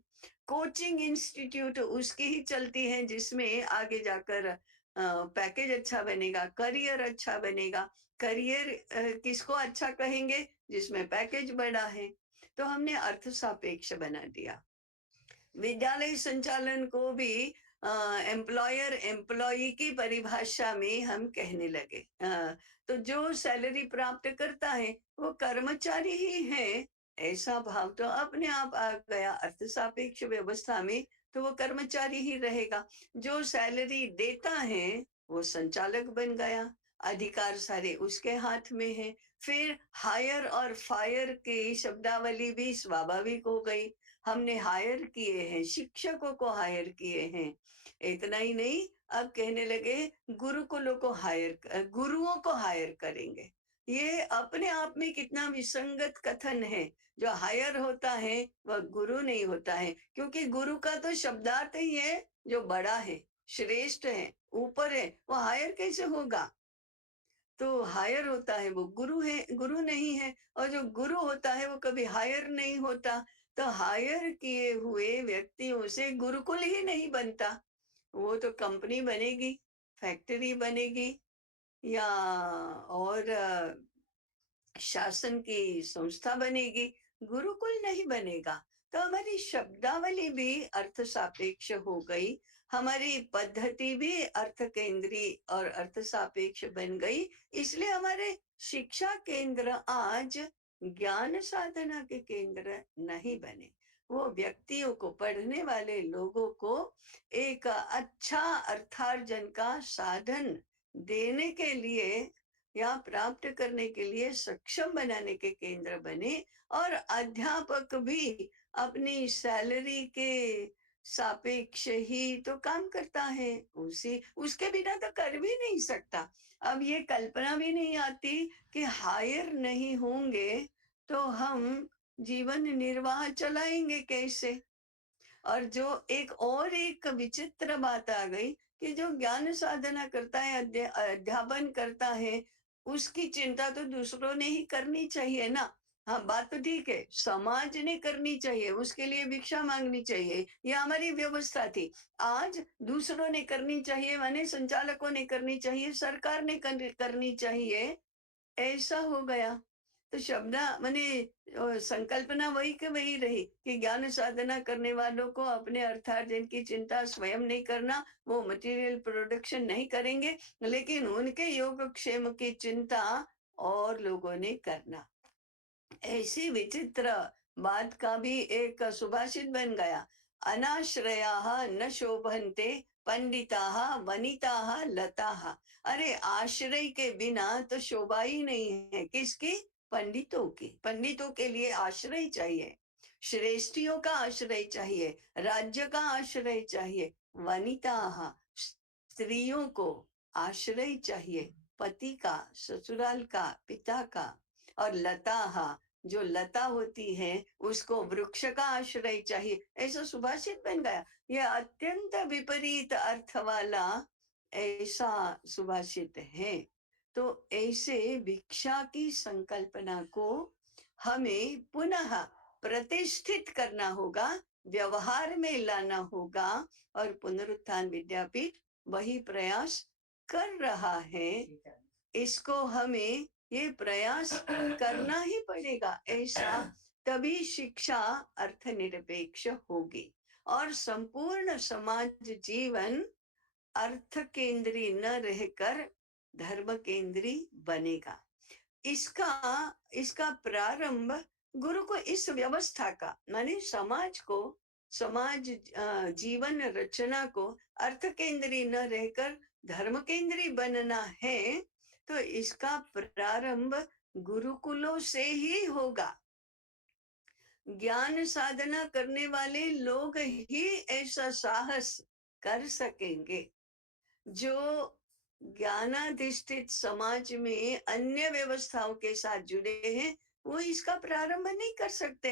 कोचिंग इंस्टीट्यूट उसकी ही चलती है जिसमें आगे जाकर पैकेज अच्छा बनेगा, करियर अच्छा बनेगा। करियर किसको अच्छा कहेंगे? जिसमें पैकेज बड़ा है। तो हमने अर्थ सापेक्ष बना दिया। विद्यालय संचालन को भी एम्प्लॉयर एम्प्लॉई की परिभाषा में हम कहने लगे। तो जो सैलरी प्राप्त करता है वो कर्मचारी ही है, ऐसा भाव तो अपने आप आ गया अर्थ सापेक्ष व्यवस्था में। तो वो कर्मचारी ही रहेगा। जो सैलरी देता है वो संचालक बन गया, अधिकार सारे उसके हाथ में है। फिर हायर और फायर की शब्दावली भी स्वाभाविक हो गई। हमने हायर किए हैं, शिक्षकों को हायर किए हैं। इतना ही नहीं, अब कहने लगे गुरुकुलों को गुरुओं को हायर करेंगे। ये अपने आप में कितना विसंगत कथन है। जो हायर होता है वह गुरु नहीं होता है, क्योंकि गुरु का तो शब्दार्थ ही है जो बड़ा है, श्रेष्ठ है, ऊपर है। वो हायर कैसे होगा? तो हायर होता है वो गुरु है, गुरु नहीं है। और जो गुरु होता है वो कभी हायर नहीं होता। तो हायर किए हुए व्यक्तियों से गुरुकुल ही नहीं बनता। वो तो कंपनी बनेगी, फैक्ट्री बनेगी, या और शासन की संस्था बनेगी, गुरुकुल नहीं बनेगा। तो हमारी शब्दावली भी अर्थ सापेक्ष हो गई, हमारी पद्धति भी अर्थ केंद्री और अर्थ सापेक्ष बन गई। इसलिए हमारे शिक्षा केंद्र आज ज्ञान साधना के केंद्र नहीं बने। वो व्यक्तियों को, पढ़ने वाले लोगों को एक अच्छा अर्थार्जन का साधन देने के लिए या प्राप्त करने के लिए सक्षम बनाने के केंद्र बने। और अध्यापक भी अपनी सैलरी के सापेक्ष ही तो काम करता है, उसी उसके बिना तो कर भी नहीं सकता। अब ये कल्पना भी नहीं आती कि हायर नहीं होंगे तो हम जीवन निर्वाह चलाएंगे कैसे। और जो एक विचित्र बात आ गई कि जो ज्ञान साधना करता है, अध्यापन करता है, उसकी चिंता तो दूसरों ने ही करनी चाहिए ना। हाँ, बात तो ठीक है, समाज ने करनी चाहिए, उसके लिए भिक्षा मांगनी चाहिए, ये हमारी व्यवस्था थी। आज दूसरों ने करनी चाहिए, माने संचालकों ने करनी चाहिए, सरकार ने करनी चाहिए, ऐसा हो गया। तो शब्दा माने संकल्पना वही के वही रही कि ज्ञान साधना करने वालों को अपने अर्थार्जन की चिंता स्वयं नहीं करना, वो मटेरियल प्रोडक्शन नहीं करेंगे, लेकिन उनके योगक्षेम की चिंता और लोगों ने करना। ऐसी विचित्र बात का भी एक सुभाषित बन गया। अनाश्रयाः न शोभन्ते पंडिताः वनिताः लताः। अरे आश्रय के बिना तो शोभा ही नहीं है, किसकी? पंडितों की। पंडितों के लिए आश्रय चाहिए, श्रेष्ठियों का आश्रय चाहिए, राज्य का आश्रय चाहिए। वनिताः, स्त्रियों को आश्रय चाहिए, पति का, ससुराल का, पिता का। और लताः, जो लता होती है उसको वृक्ष का आश्रय चाहिए, ऐसा सुभाषित बन गया। यह अत्यंत विपरीत अर्थ वाला ऐसा सुभाषित है। तो ऐसे भिक्षा की संकल्पना को हमें पुनः प्रतिष्ठित करना होगा, व्यवहार में लाना होगा। और पुनरुत्थान विद्यापीठ वही प्रयास कर रहा है। इसको हमें ये प्रयास करना ही पड़ेगा, ऐसा तभी शिक्षा अर्थनिरपेक्ष होगी और संपूर्ण समाज जीवन अर्थ केंद्री न रहकर धर्म केंद्री बनेगा। इसका इसका प्रारंभ गुरु को इस व्यवस्था का, माने समाज को समाज जीवन रचना को अर्थ केंद्री न रहकर धर्म केंद्री बनना है, तो इसका प्रारंभ गुरुकुलों से ही होगा। ज्ञान साधना करने वाले लोग ही ऐसा साहस कर सकेंगे। जो ज्ञानाधिष्ठित समाज में अन्य व्यवस्थाओं के साथ जुड़े हैं, वो इसका प्रारंभ नहीं कर सकते।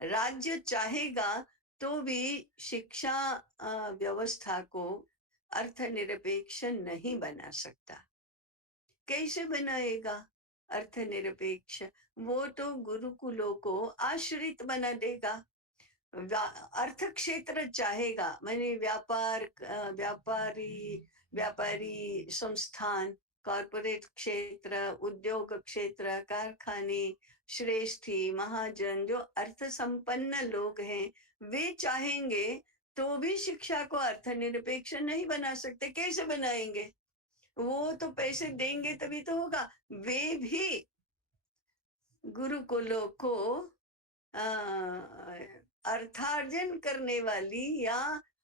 राज्य चाहेगा तो भी शिक्षा व्यवस्था को अर्थनिरपेक्ष नहीं बना सकता। कैसे बनाएगा अर्थनिरपेक्ष? वो तो गुरुकुलों को आश्रित बना देगा। अर्थ क्षेत्र चाहेगा, माने व्यापारी संस्थान, कॉरपोरेट क्षेत्र, उद्योग क्षेत्र, कारखाने, श्रेष्ठी, महाजन, जो अर्थ संपन्न लोग हैं, वे चाहेंगे तो भी शिक्षा को अर्थनिरपेक्ष नहीं बना सकते। कैसे बनाएंगे? वो तो पैसे देंगे तभी तो होगा। वे भी गुरुकुलों को अर्थार्जन करने वाली या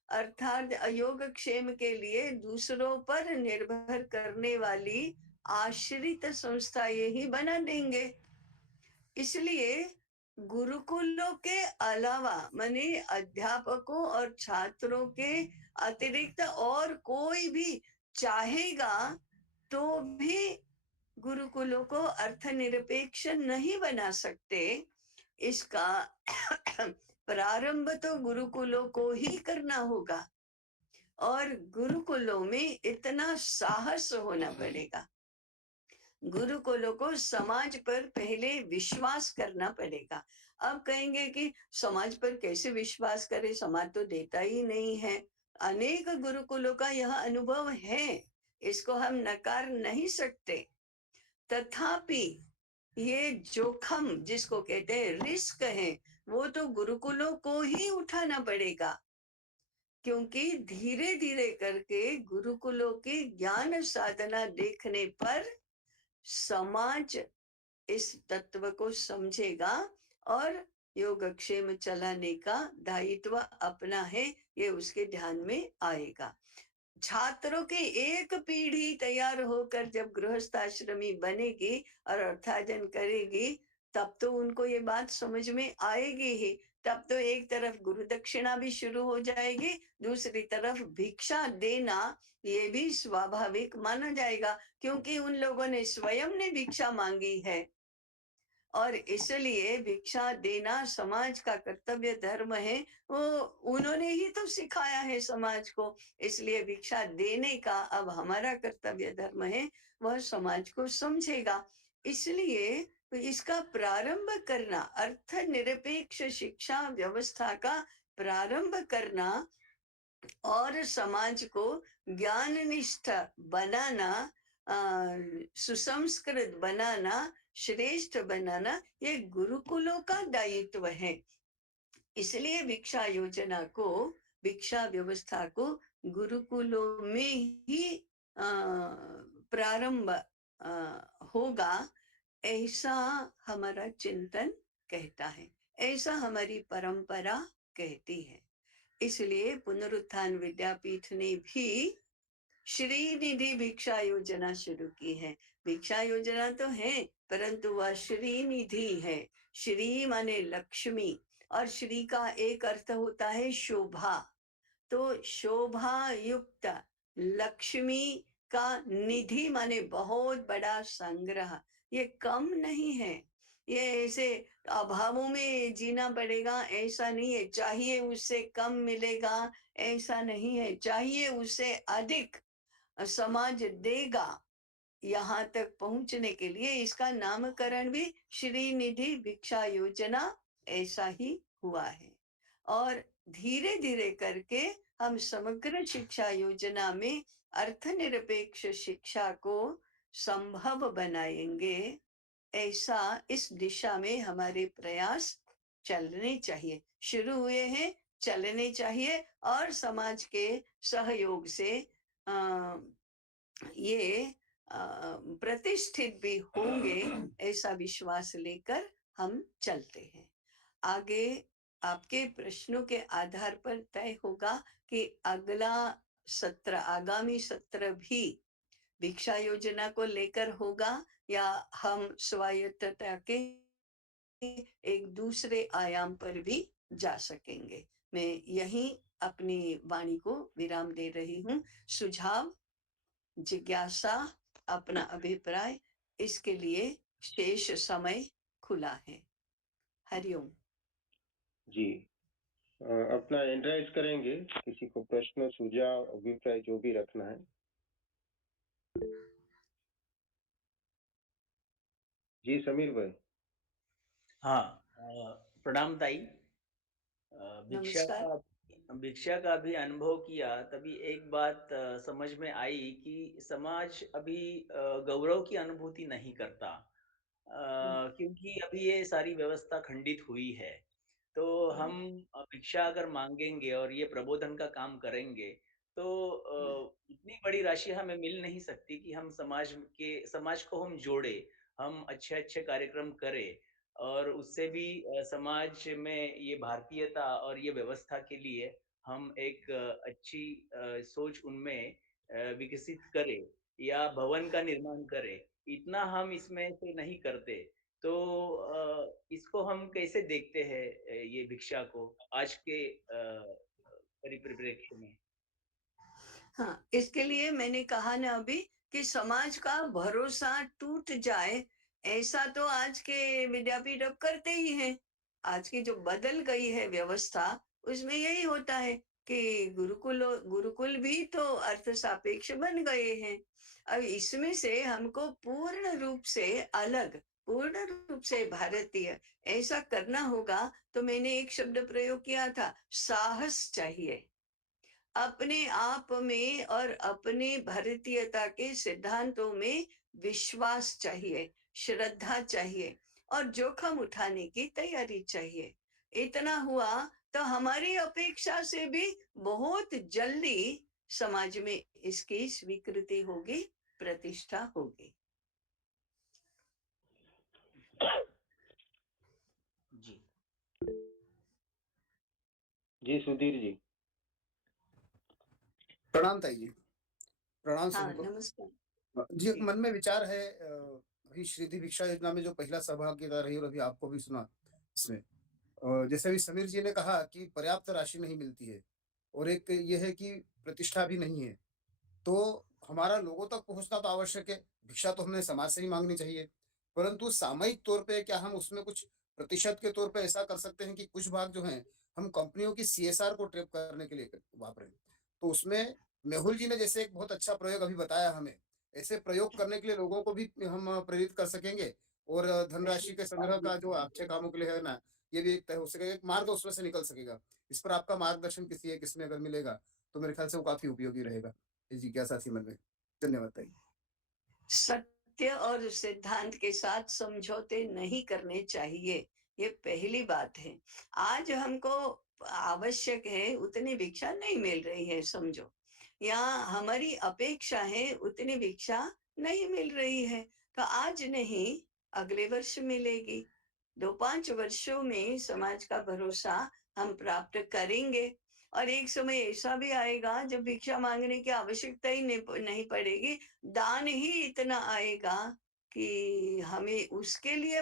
अर्थार्ज योगक्षेम के लिए दूसरों पर निर्भर करने वाली आश्रित संस्थाएं ही बना देंगे। इसलिए गुरुकुलों के अलावा, माने अध्यापकों और छात्रों के अतिरिक्त और कोई भी चाहेगा तो भी गुरुकुलों को अर्थनिरपेक्ष नहीं बना सकते। इसका प्रारंभ तो गुरुकुलों को ही करना होगा, और गुरुकुलों में इतना साहस होना पड़ेगा। गुरुकुलों को समाज पर पहले विश्वास करना पड़ेगा। अब कहेंगे कि समाज पर कैसे विश्वास करें, समाज तो देता ही नहीं है। अनेक गुरुकुलों का यह अनुभव है, इसको हम नकार नहीं सकते। तथापि ये जोखम जिसको कहते हैं रिस्क है, वो तो गुरुकुलों को ही उठाना पड़ेगा। क्योंकि धीरे धीरे करके गुरुकुलों की ज्ञान साधना देखने पर समाज इस तत्व को समझेगा और योगक्षेम चलाने का दायित्व अपना है, ये उसके ध्यान में आएगा। छात्रों की एक पीढ़ी तैयार होकर जब गृहस्थाश्रमी बनेगी और अर्थार्जन करेगी, तब तो उनको ये बात समझ में आएगी ही। तब तो एक तरफ गुरु दक्षिणा भी शुरू हो जाएगी, दूसरी तरफ भिक्षा देना ये भी स्वाभाविक माना जाएगा, क्योंकि उन लोगों ने स्वयं ने भिक्षा मांगी है और इसलिए भिक्षा देना समाज का कर्तव्य धर्म है। वो उन्होंने ही तो सिखाया है समाज को, इसलिए भिक्षा देने का अब हमारा कर्तव्य धर्म है, वह समाज को समझेगा। इसलिए तो इसका प्रारंभ करना, अर्थ निरपेक्ष शिक्षा व्यवस्था का प्रारंभ करना और समाज को ज्ञाननिष्ठ बनाना, सुसंस्कृत बनाना, श्रेष्ठ बनाना, ये गुरुकुलों का दायित्व है। इसलिए भिक्षा व्यवस्था को गुरुकुलों में ही प्रारंभ होगा, ऐसा हमारा चिंतन कहता है, ऐसा हमारी परंपरा कहती है। इसलिए पुनरुत्थान विद्यापीठ ने भी श्रीनिधि भिक्षा योजना शुरू की है। भिक्षा योजना तो है, परंतु वह श्रीनिधि है। श्री माने लक्ष्मी, और श्री का एक अर्थ होता है शोभा। तो शोभा युक्त लक्ष्मी का निधि माने बहुत बड़ा संग्रह, ये कम नहीं है। ये ऐसे अभावों में जीना पड़ेगा ऐसा नहीं है, चाहिए उससे कम मिलेगा ऐसा नहीं है, चाहिए उससे अधिक समाज देगा। यहाँ तक पहुंचने के लिए इसका नामकरण भी श्रीनिधि भिक्षा योजना ऐसा ही हुआ है। और धीरे धीरे करके हम समग्र शिक्षा योजना में अर्थनिरपेक्ष शिक्षा को संभव बनाएंगे, ऐसा इस दिशा में हमारे प्रयास चलने चाहिए। शुरू हुए हैं, चलने चाहिए, और समाज के सहयोग से ये प्रतिष्ठित भी होंगे, ऐसा विश्वास लेकर हम चलते हैं। आगे आपके प्रश्नों के आधार पर तय होगा कि अगला सत्र, आगामी सत्र भी भिक्षा योजना को लेकर होगा या हम स्वायत्तता के एक दूसरे आयाम पर भी जा सकेंगे। मैं यहीं अपनी वाणी को विराम दे रही हूँ। सुझाव, जिज्ञासा, अपना अभिप्राय, इसके लिए शेष समय खुला है। हरिओम। जी, अपना एंड्राइज करेंगे, किसी को प्रश्न, सुझाव, अभिप्राय जो भी रखना है। जी समीर भाई। हाँ, प्रणाम ताई। भिक्षा नमस्कार। भिक्षा का भी अनुभव किया, तभी एक बात समझ में आई कि समाज अभी गौरव की अनुभूति नहीं करता, क्योंकि अभी ये सारी व्यवस्था खंडित हुई है। तो हम भिक्षा अगर मांगेंगे और ये प्रबोधन का काम करेंगे, तो इतनी बड़ी राशि हमें मिल नहीं सकती कि हम समाज को हम जोड़े, हम अच्छे अच्छे कार्यक्रम करें और उससे भी समाज में ये भारतीयता और ये व्यवस्था के लिए हम एक अच्छी सोच उनमें विकसित करें या भवन का निर्माण करें। इतना हम इसमें से नहीं करते। तो इसको हम कैसे देखते हैं, ये भिक्षा को आज के परिप्रेक्ष्य में? हाँ, इसके लिए मैंने कहा ना अभी कि समाज का भरोसा टूट जाए, ऐसा तो आज के विद्यापीठ अब करते ही हैं। आज की जो बदल गई है व्यवस्था, उसमें यही होता है कि गुरुकुल भी तो अर्थ सापेक्ष बन गए हैं। अब इसमें से हमको पूर्ण रूप से अलग, पूर्ण रूप से भारतीय ऐसा करना होगा, तो मैंने एक शब्द प्रयोग किया था, साहस चाहिए। अपने आप में और अपने भारतीयता के सिद्धांतों में विश्वास चाहिए, श्रद्धा चाहिए और जोखिम उठाने की तैयारी चाहिए। इतना हुआ तो हमारी अपेक्षा से भी बहुत जल्दी समाज में इसकी स्वीकृति होगी, प्रतिष्ठा होगी। जी। जी सुधीर जी। प्रणाम ताई जी। प्रणाम हाँ, सभी को। नमस्कार जी, एक जी। मन में विचार है, अभी श्रीधि भिक्षा योजना में जो पहला सहभागिता रही और अभी आपको भी सुना इसमें। जैसे अभी समीर जी ने कहा कि पर्याप्त राशि नहीं मिलती है और एक ये है कि प्रतिष्ठा भी नहीं है। तो हमारा लोगों तक पहुँचना तो आवश्यक है। भिक्षा तो हमें समाज से ही माँगनी चाहिए। परंतु सामयिक तौर पे क्या हम उसमें कुछ प्रतिशत के तौर पे ऐसा कर सकते हैं कि कुछ भाग जो हैं, हम कंपनियों की सीएसआर को ट्रैप करने के लिए वापरें। तो उसमें मेहुल जी ने जैसे एक बहुत अच्छा प्रयोग अभी बताया हमें, ऐसे प्रयोग करने के लिए लोगों को भी हम प्रेरित कर सकेंगे और धनराशि के संग्रह का जो अच्छे कामों के लिए है ना, ये भी एक तय हो सकेगा, एक मार्ग उसमें से निकल सकेगा। इस पर आपका मार्गदर्शन किसी एक इसमें अगर मिलेगा, तो मेरे ख्याल से वो काफ़ी उपयोगी रहेगा। ये जिज्ञासा थी मन में। धन्यवाद ताई। सत्य और सिद्धांत के साथ समझौते नहीं करने चाहिए, ये पहली बात है। आज हमको आवश्यक है उतनी भिक्षा नहीं मिल रही है, समझो, या हमारी अपेक्षा है उतनी भिक्षा नहीं मिल रही है, तो आज नहीं, अगले वर्ष मिलेगी। 2-5 वर्षों में समाज का भरोसा हम प्राप्त करेंगे और एक समय ऐसा भी आएगा जब भिक्षा मांगने की आवश्यकता ही नहीं पड़ेगी, दान ही इतना आएगा कि हमें उसके लिए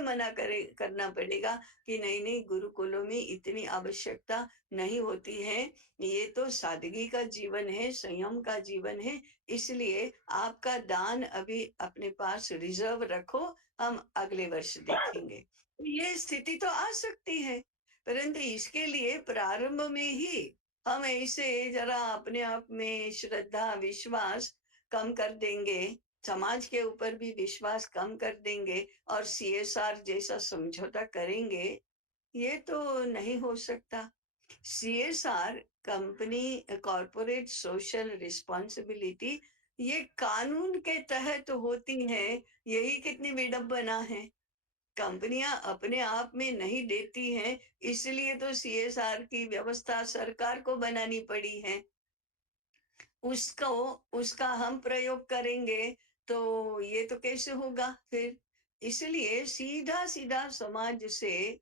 करना पड़ेगा कि नहीं नहीं, गुरुकुलों में इतनी आवश्यकता नहीं होती है, ये तो सादगी का जीवन है, संयम का जीवन है, इसलिए आपका दान अभी अपने पास रिजर्व रखो, हम अगले वर्ष देखेंगे। ये स्थिति तो आ सकती है, परंतु इसके लिए प्रारंभ में ही हम ऐसे जरा अपने आप में श्रद्धा, विश्वास कम कर देंगे, समाज के ऊपर भी विश्वास कम कर देंगे और सीएसआर जैसा समझौता करेंगे, ये तो नहीं हो सकता। CSR, company corporate social responsibility, ये कानून के तहत होती है। यही कितनी विडंबना है। कंपनियां अपने आप में नहीं देती हैं, इसलिए तो सीएसआर की व्यवस्था सरकार को बनानी पड़ी है। उसको उसका हम प्रयोग करेंगे तो ये तो कैसे होगा फिर? इसलिए सीधा सीधा समाज से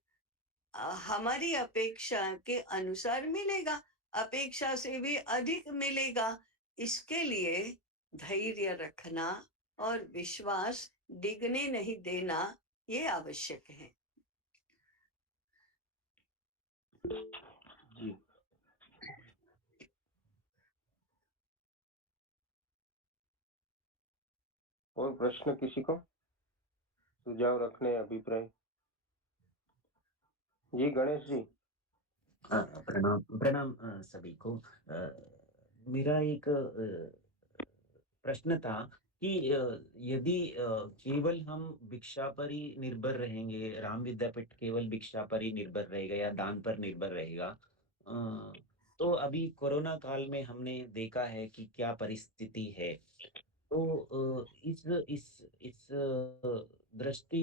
हमारी अपेक्षा के अनुसार मिलेगा, अपेक्षा से भी अधिक मिलेगा। इसके लिए धैर्य रखना और विश्वास डिगने नहीं देना, ये आवश्यक है। जी। और प्रश्न किसी को? सुझाव रखने, अभिप्राय? जी गणेश जी। प्रणाम प्रणाम सभी को। मेरा एक प्रश्न था कि यदि केवल हम भिक्षा पर ही निर्भर रहेंगे, राम विद्यापीठ केवल भिक्षा पर ही निर्भर रहेगा या दान पर निर्भर रहेगा, तो अभी कोरोना काल में हमने देखा है कि क्या परिस्थिति है। तो इस दृष्टि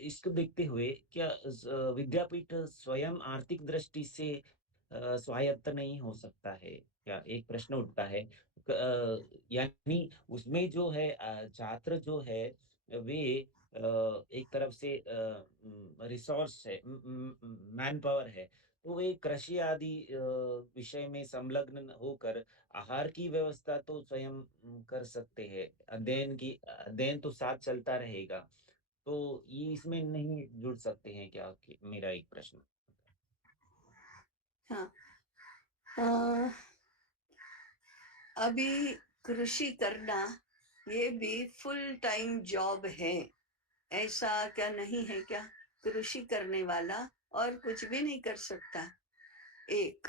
इसको देखते हुए क्या विद्यापीठ स्वयं आर्थिक दृष्टि से स्वायत्त नहीं हो सकता है क्या? एक प्रश्न उठता है। यानी उसमें जो है छात्र जो है वे एक तरफ से रिसोर्स है, मैन पावर है, तो वे कृषि आदि विषय में संलग्न होकर आहार की व्यवस्था तो स्वयं कर सकते हैं। अध्ययन तो साथ चलता रहेगा। तो ये इसमें नहीं जुड़ सकते हैं क्या? मेरा एक प्रश्न। हाँ, अभी कृषि करना ये भी फुल टाइम जॉब है, ऐसा क्या नहीं है क्या? कृषि करने वाला और कुछ भी नहीं कर सकता। एक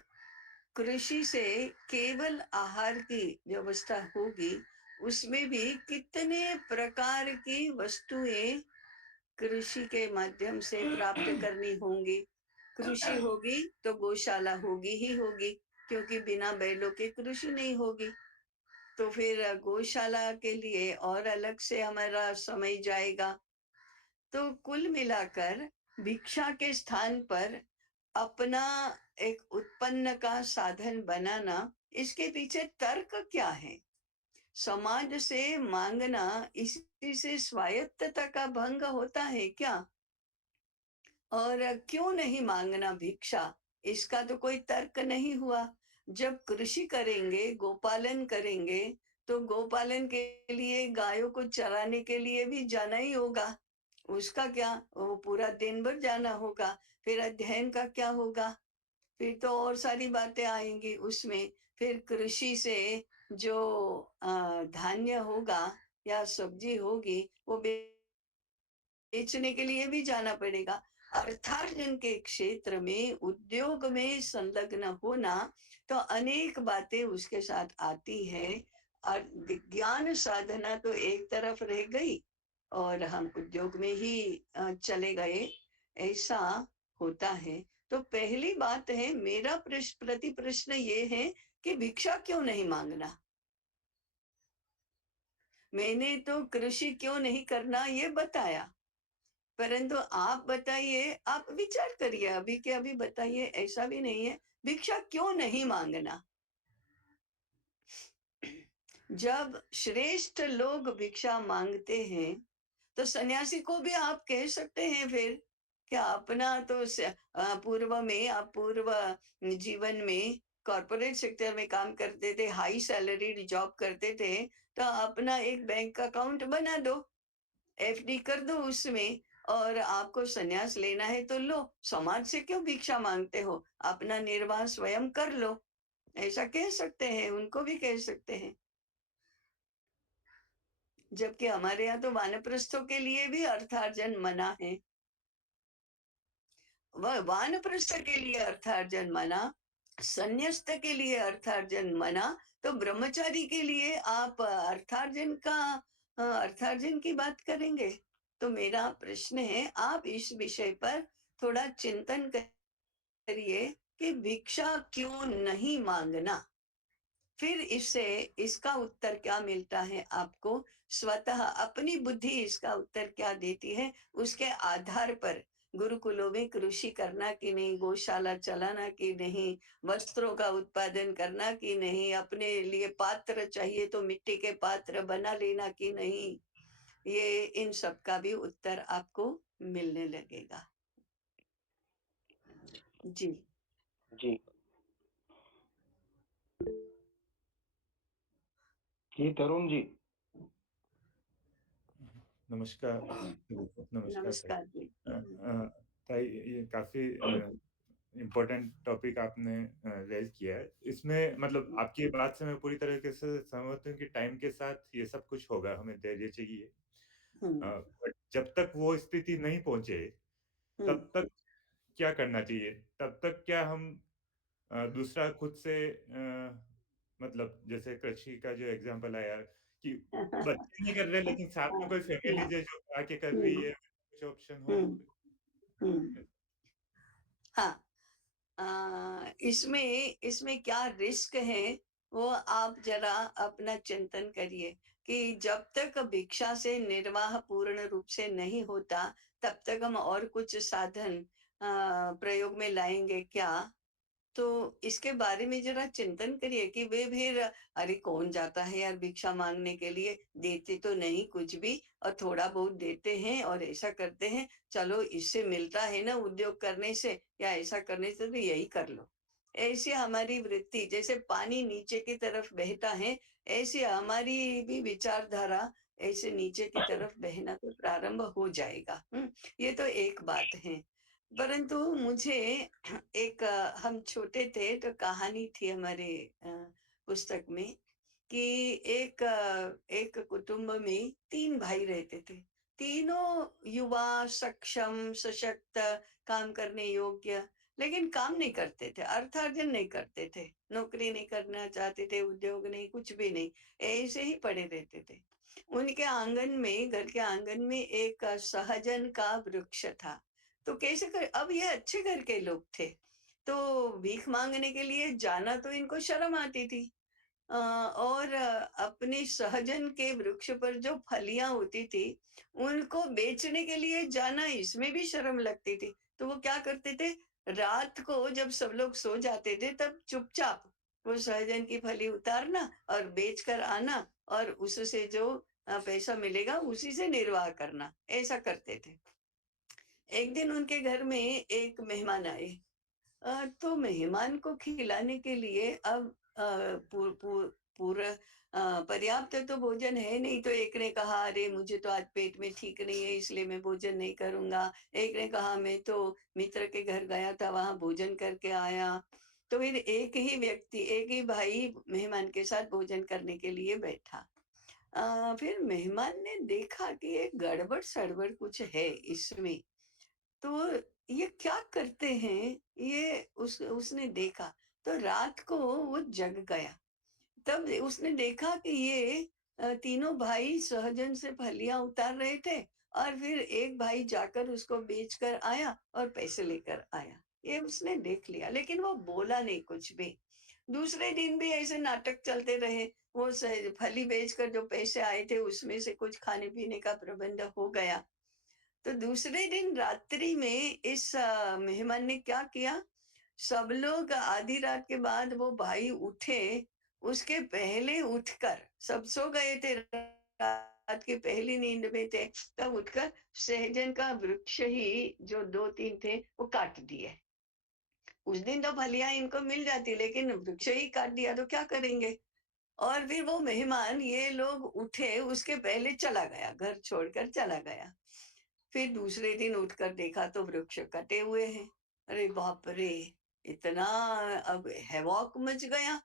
कृषि से केवल आहार की व्यवस्था होगी, उसमें भी कितने प्रकार की वस्तुएं कृषि के माध्यम से प्राप्त करनी होंगी। कृषि होगी तो गौशाला होगी ही होगी, क्योंकि बिना बैलों के कृषि नहीं होगी। तो फिर गौशाला के लिए और अलग से हमारा समय जाएगा। तो कुल मिलाकर भिक्षा के स्थान पर अपना एक उत्पन्न का साधन बनाना, इसके पीछे तर्क क्या है? समाज से मांगना, इसी से स्वायत्तता का भंग होता है क्या? और क्यों नहीं मांगना भिक्षा, इसका तो कोई तर्क नहीं हुआ। जब कृषि करेंगे, गोपालन करेंगे, तो गोपालन के लिए गायों को चराने के लिए भी जाना ही होगा। उसका क्या, वो पूरा दिन भर जाना होगा। फिर अध्ययन का क्या होगा? फिर तो और सारी बातें आएंगी उसमें। फिर कृषि से जो धान्य होगा या सब्जी होगी, वो बेचने के लिए भी जाना पड़ेगा। अर्थार्जन के क्षेत्र में, उद्योग में संलग्न होना, तो अनेक बातें उसके साथ आती है। और विज्ञान साधना तो एक तरफ रह गई और हम उद्योग में ही चले गए, ऐसा होता है। तो पहली बात है, मेरा प्रति प्रश्न ये है कि भिक्षा क्यों नहीं मांगना। मैंने तो कृषि क्यों नहीं करना ये बताया, परंतु आप बताइए, आप विचार करिए, अभी के अभी बताइए। ऐसा भी नहीं है, भिक्षा क्यों नहीं मांगना? जब श्रेष्ठ लोग भिक्षा मांगते हैं, तो सन्यासी को भी आप कह सकते हैं फिर क्या? अपना तो पूर्व में, आप पूर्व जीवन में कॉर्पोरेट सेक्टर में काम करते थे, हाई सैलरीड जॉब करते थे, तो अपना एक बैंक अकाउंट बना दो, एफडी कर दो उसमें, और आपको सन्यास लेना है तो लो। समाज से क्यों भिक्षा मांगते हो? अपना निर्वाह स्वयं कर लो, ऐसा कह सकते हैं, उनको भी कह सकते हैं। जबकि हमारे यहाँ तो वानप्रस्थों के लिए भी अर्थार्जन मना है। वह वानप्रस्थ के लिए अर्थार्जन मना, संन्यास्त के लिए अर्थार्जन मना, तो ब्रह्मचारी के लिए आप अर्थार्जन की बात करेंगे? तो मेरा प्रश्न है, आप इस विषय पर थोड़ा चिंतन करिए कि भिक्षा क्यों नहीं मांगना। फिर इससे इसका उत्तर क्या मिलता है आपको? स्वतः अपनी बुद्धि इसका उत्तर क्या देती है, उसके आधार पर गुरुकुलों में कृषि करना कि नहीं, गौशाला चलाना कि नहीं, वस्त्रों का उत्पादन करना कि नहीं, अपने लिए पात्र चाहिए तो मिट्टी के पात्र बना लेना कि नहीं, ये इन सब का भी उत्तर आपको मिलने लगेगा। जी। जी। जी, तरुण जी। नमस्कार। नमस्कार ताई। नमस्कार जी। ताई ये काफ़ी इम्पोर्टेंट टॉपिक आपने रेज़ किया है। इसमें मतलब आपकी बात से मैं पूरी तरीके से सहमत हूँ कि टाइम के साथ ये सब कुछ होगा, हमें धैर्य चाहिए। हुँ, बट जब तक वो स्थिति नहीं पहुँचे, हुँ। तब तक क्या करना चाहिए? तब तक क्या हम दूसरा खुद से मतलब जैसे कृषि का जो एग्ज़ाम्पल आया कि बच्चे नहीं कर रहे लेकिन साथ में हाँ, कोई फैमिली हाँ। जो आके कर रही हुँ, है, कुछ ऑप्शन हो? हुँ, हुँ। हाँ। इसमें इसमें क्या रिस्क है वो आप जरा अपना चिंतन करिए कि जब तक भिक्षा से निर्वाह पूर्ण रूप से नहीं होता तब तक हम और कुछ साधन प्रयोग में लाएंगे क्या? तो इसके बारे में जरा चिंतन करिए कि वे फिर अरे कौन जाता है यार भिक्षा मांगने के लिए, देते तो नहीं कुछ भी और थोड़ा बहुत देते हैं और ऐसा करते हैं, चलो इससे मिलता है ना उद्योग करने से या ऐसा करने से तो यही कर लो। ऐसी हमारी वृत्ति जैसे पानी नीचे की तरफ बहता है, ऐसी हमारी भी विचारधारा ऐसे नीचे की तरफ बहना तो प्रारंभ हो जाएगा। ये तो एक बात है। परंतु मुझे एक हम छोटे थे तो कहानी थी हमारे पुस्तक में कि एक कुटुंब में 3 भाई रहते थे। तीनों युवा, सक्षम, सशक्त, काम करने योग्य, लेकिन काम नहीं करते थे, अर्थार्जन नहीं करते थे, नौकरी नहीं करना चाहते थे, उद्योग नहीं, कुछ भी नहीं, ऐसे ही पड़े रहते थे। उनके आंगन में, घर के आंगन में एक सहजन का वृक्ष था। तो कैसे कर अब ये अच्छे घर के लोग थे, तो भीख माँगने के लिए जाना तो इनको शर्म आती थी। और अपने सहजन के वृक्ष पर जो फलियाँ होती थी, उनको बेचने के लिए जाना इसमें भी शर्म लगती थी। तो वो क्या करते थे, रात को जब सब लोग सो जाते थे तब चुपचाप वो सहजन की फली उतारना और बेच कर आना और उससे जो पैसा मिलेगा उसी से निर्वाह करना, ऐसा करते थे। एक दिन उनके घर में एक मेहमान आए। तो मेहमान को खिलाने के लिए अब पूर, पूर, पूरा पर्याप्त तो भोजन है नहीं, तो एक ने कहा अरे मुझे तो आज पेट में ठीक नहीं है इसलिए मैं भोजन नहीं करूंगा। एक ने कहा मैं तो मित्र के घर गया था वहां भोजन करके आया। तो फिर एक ही व्यक्ति, एक ही भाई मेहमान के साथ भोजन करने के लिए बैठा। फिर मेहमान ने देखा कि ये गड़बड़ सड़बड़ कुछ है इसमें। तो ये क्या करते हैं, ये उसने देखा, तो रात को वो जग गया। तब उसने देखा कि ये तीनों भाई सहजन से फलियां उतार रहे थे और फिर एक भाई जाकर उसको बेचकर आया और पैसे लेकर आया। ये उसने देख लिया लेकिन वो बोला नहीं कुछ भी। दूसरे दिन भी ऐसे नाटक चलते रहे। वो फली बेचकर जो पैसे आए थे उसमें से कुछ खाने पीने का प्रबंध हो गया। तो दूसरे दिन रात्रि में इस मेहमान ने क्या किया, सब लोग आधी रात के बाद वो भाई उठे, उसके पहले उठकर, सब सो गए थे, रात की पहली नींद में थे, तब उठकर सहजन का वृक्ष ही जो 2-3 थे, वो काट दिए। उस दिन तो फलियाँ इनको मिल जाती, लेकिन वृक्ष ही काट दिया तो क्या करेंगे? और फिर वो मेहमान ये लोग उठे उसके पहले चला गया, घर छोड़कर चला गया। फिर दूसरे दिन उठकर देखा तो वृक्ष कटे हुए हैं। अरे बाप रे! इतना अब हैवॉक मच गया।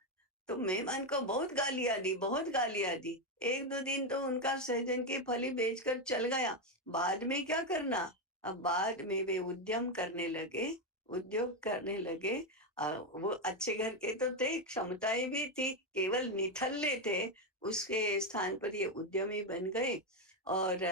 तो मेहमान को बहुत गालियाँ दी, बहुत गालियाँ दी। 1-2 दिन तो उनका सहजन की फली बेचकर चल गया। बाद में क्या करना? अब बाद में वे उद्यम करने लगे, उद्योग करने लगे। वो अच्छे घर के तो थे, क्षमताएँ भी थी, केवल निठल्ले थे। उसके स्थान पर ये उद्यमी बन गए और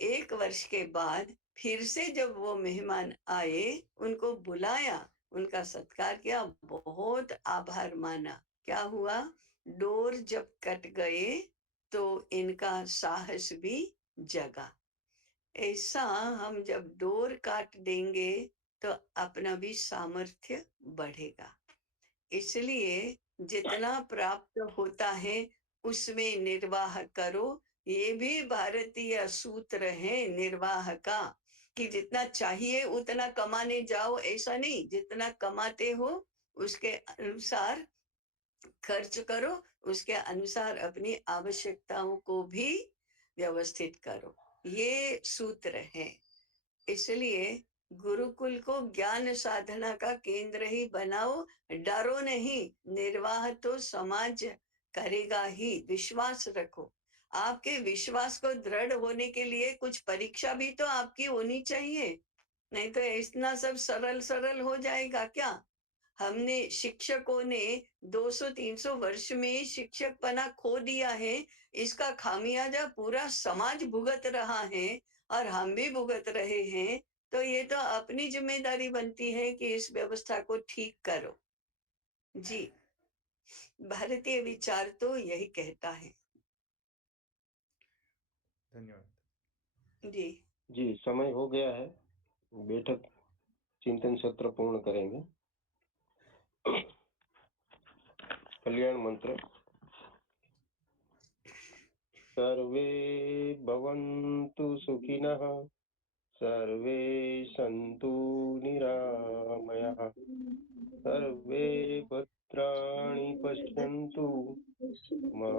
1 वर्ष के बाद फिर से जब वो मेहमान आए, उनको बुलाया, उनका सत्कार किया, बहुत आभार माना। क्या हुआ? डोर जब कट गए, तो इनका साहस भी जगा। ऐसा हम जब डोर काट देंगे, तो अपना भी सामर्थ्य बढ़ेगा। इसलिए जितना प्राप्त होता है, उसमें निर्वाह करो। ये भी भारतीय सूत्र है निर्वाह का। कि जितना चाहिए उतना कमाने जाओ, ऐसा नहीं। जितना कमाते हो उसके अनुसार खर्च करो, उसके अनुसार अपनी आवश्यकताओं को भी व्यवस्थित करो। ये सूत्र है। इसलिए गुरुकुल को ज्ञान साधना का केंद्र ही बनाओ। डरो नहीं, निर्वाह तो समाज करेगा ही। विश्वास रखो। आपके विश्वास को दृढ़ होने के लिए कुछ परीक्षा भी तो आपकी होनी चाहिए, नहीं तो इतना सब सरल सरल हो जाएगा क्या? हमने शिक्षकों ने 200-300 वर्ष में शिक्षकपना खो दिया है। इसका खामियाजा पूरा समाज भुगत रहा है और हम भी भुगत रहे हैं। तो ये तो अपनी जिम्मेदारी बनती है कि इस व्यवस्था को ठीक करो। जी, भारतीय विचार तो यही कहता है। धन्यवाद। जी, जी, समय हो गया है। बैठक चिंतन सत्र पूर्ण करेंगे। कल्याण मंत्र। सर्वे भवन्तु सुखिनः, सर्वे सन्तु निरामयाः, सर्वे भद्राणि पश्यन्तु, मा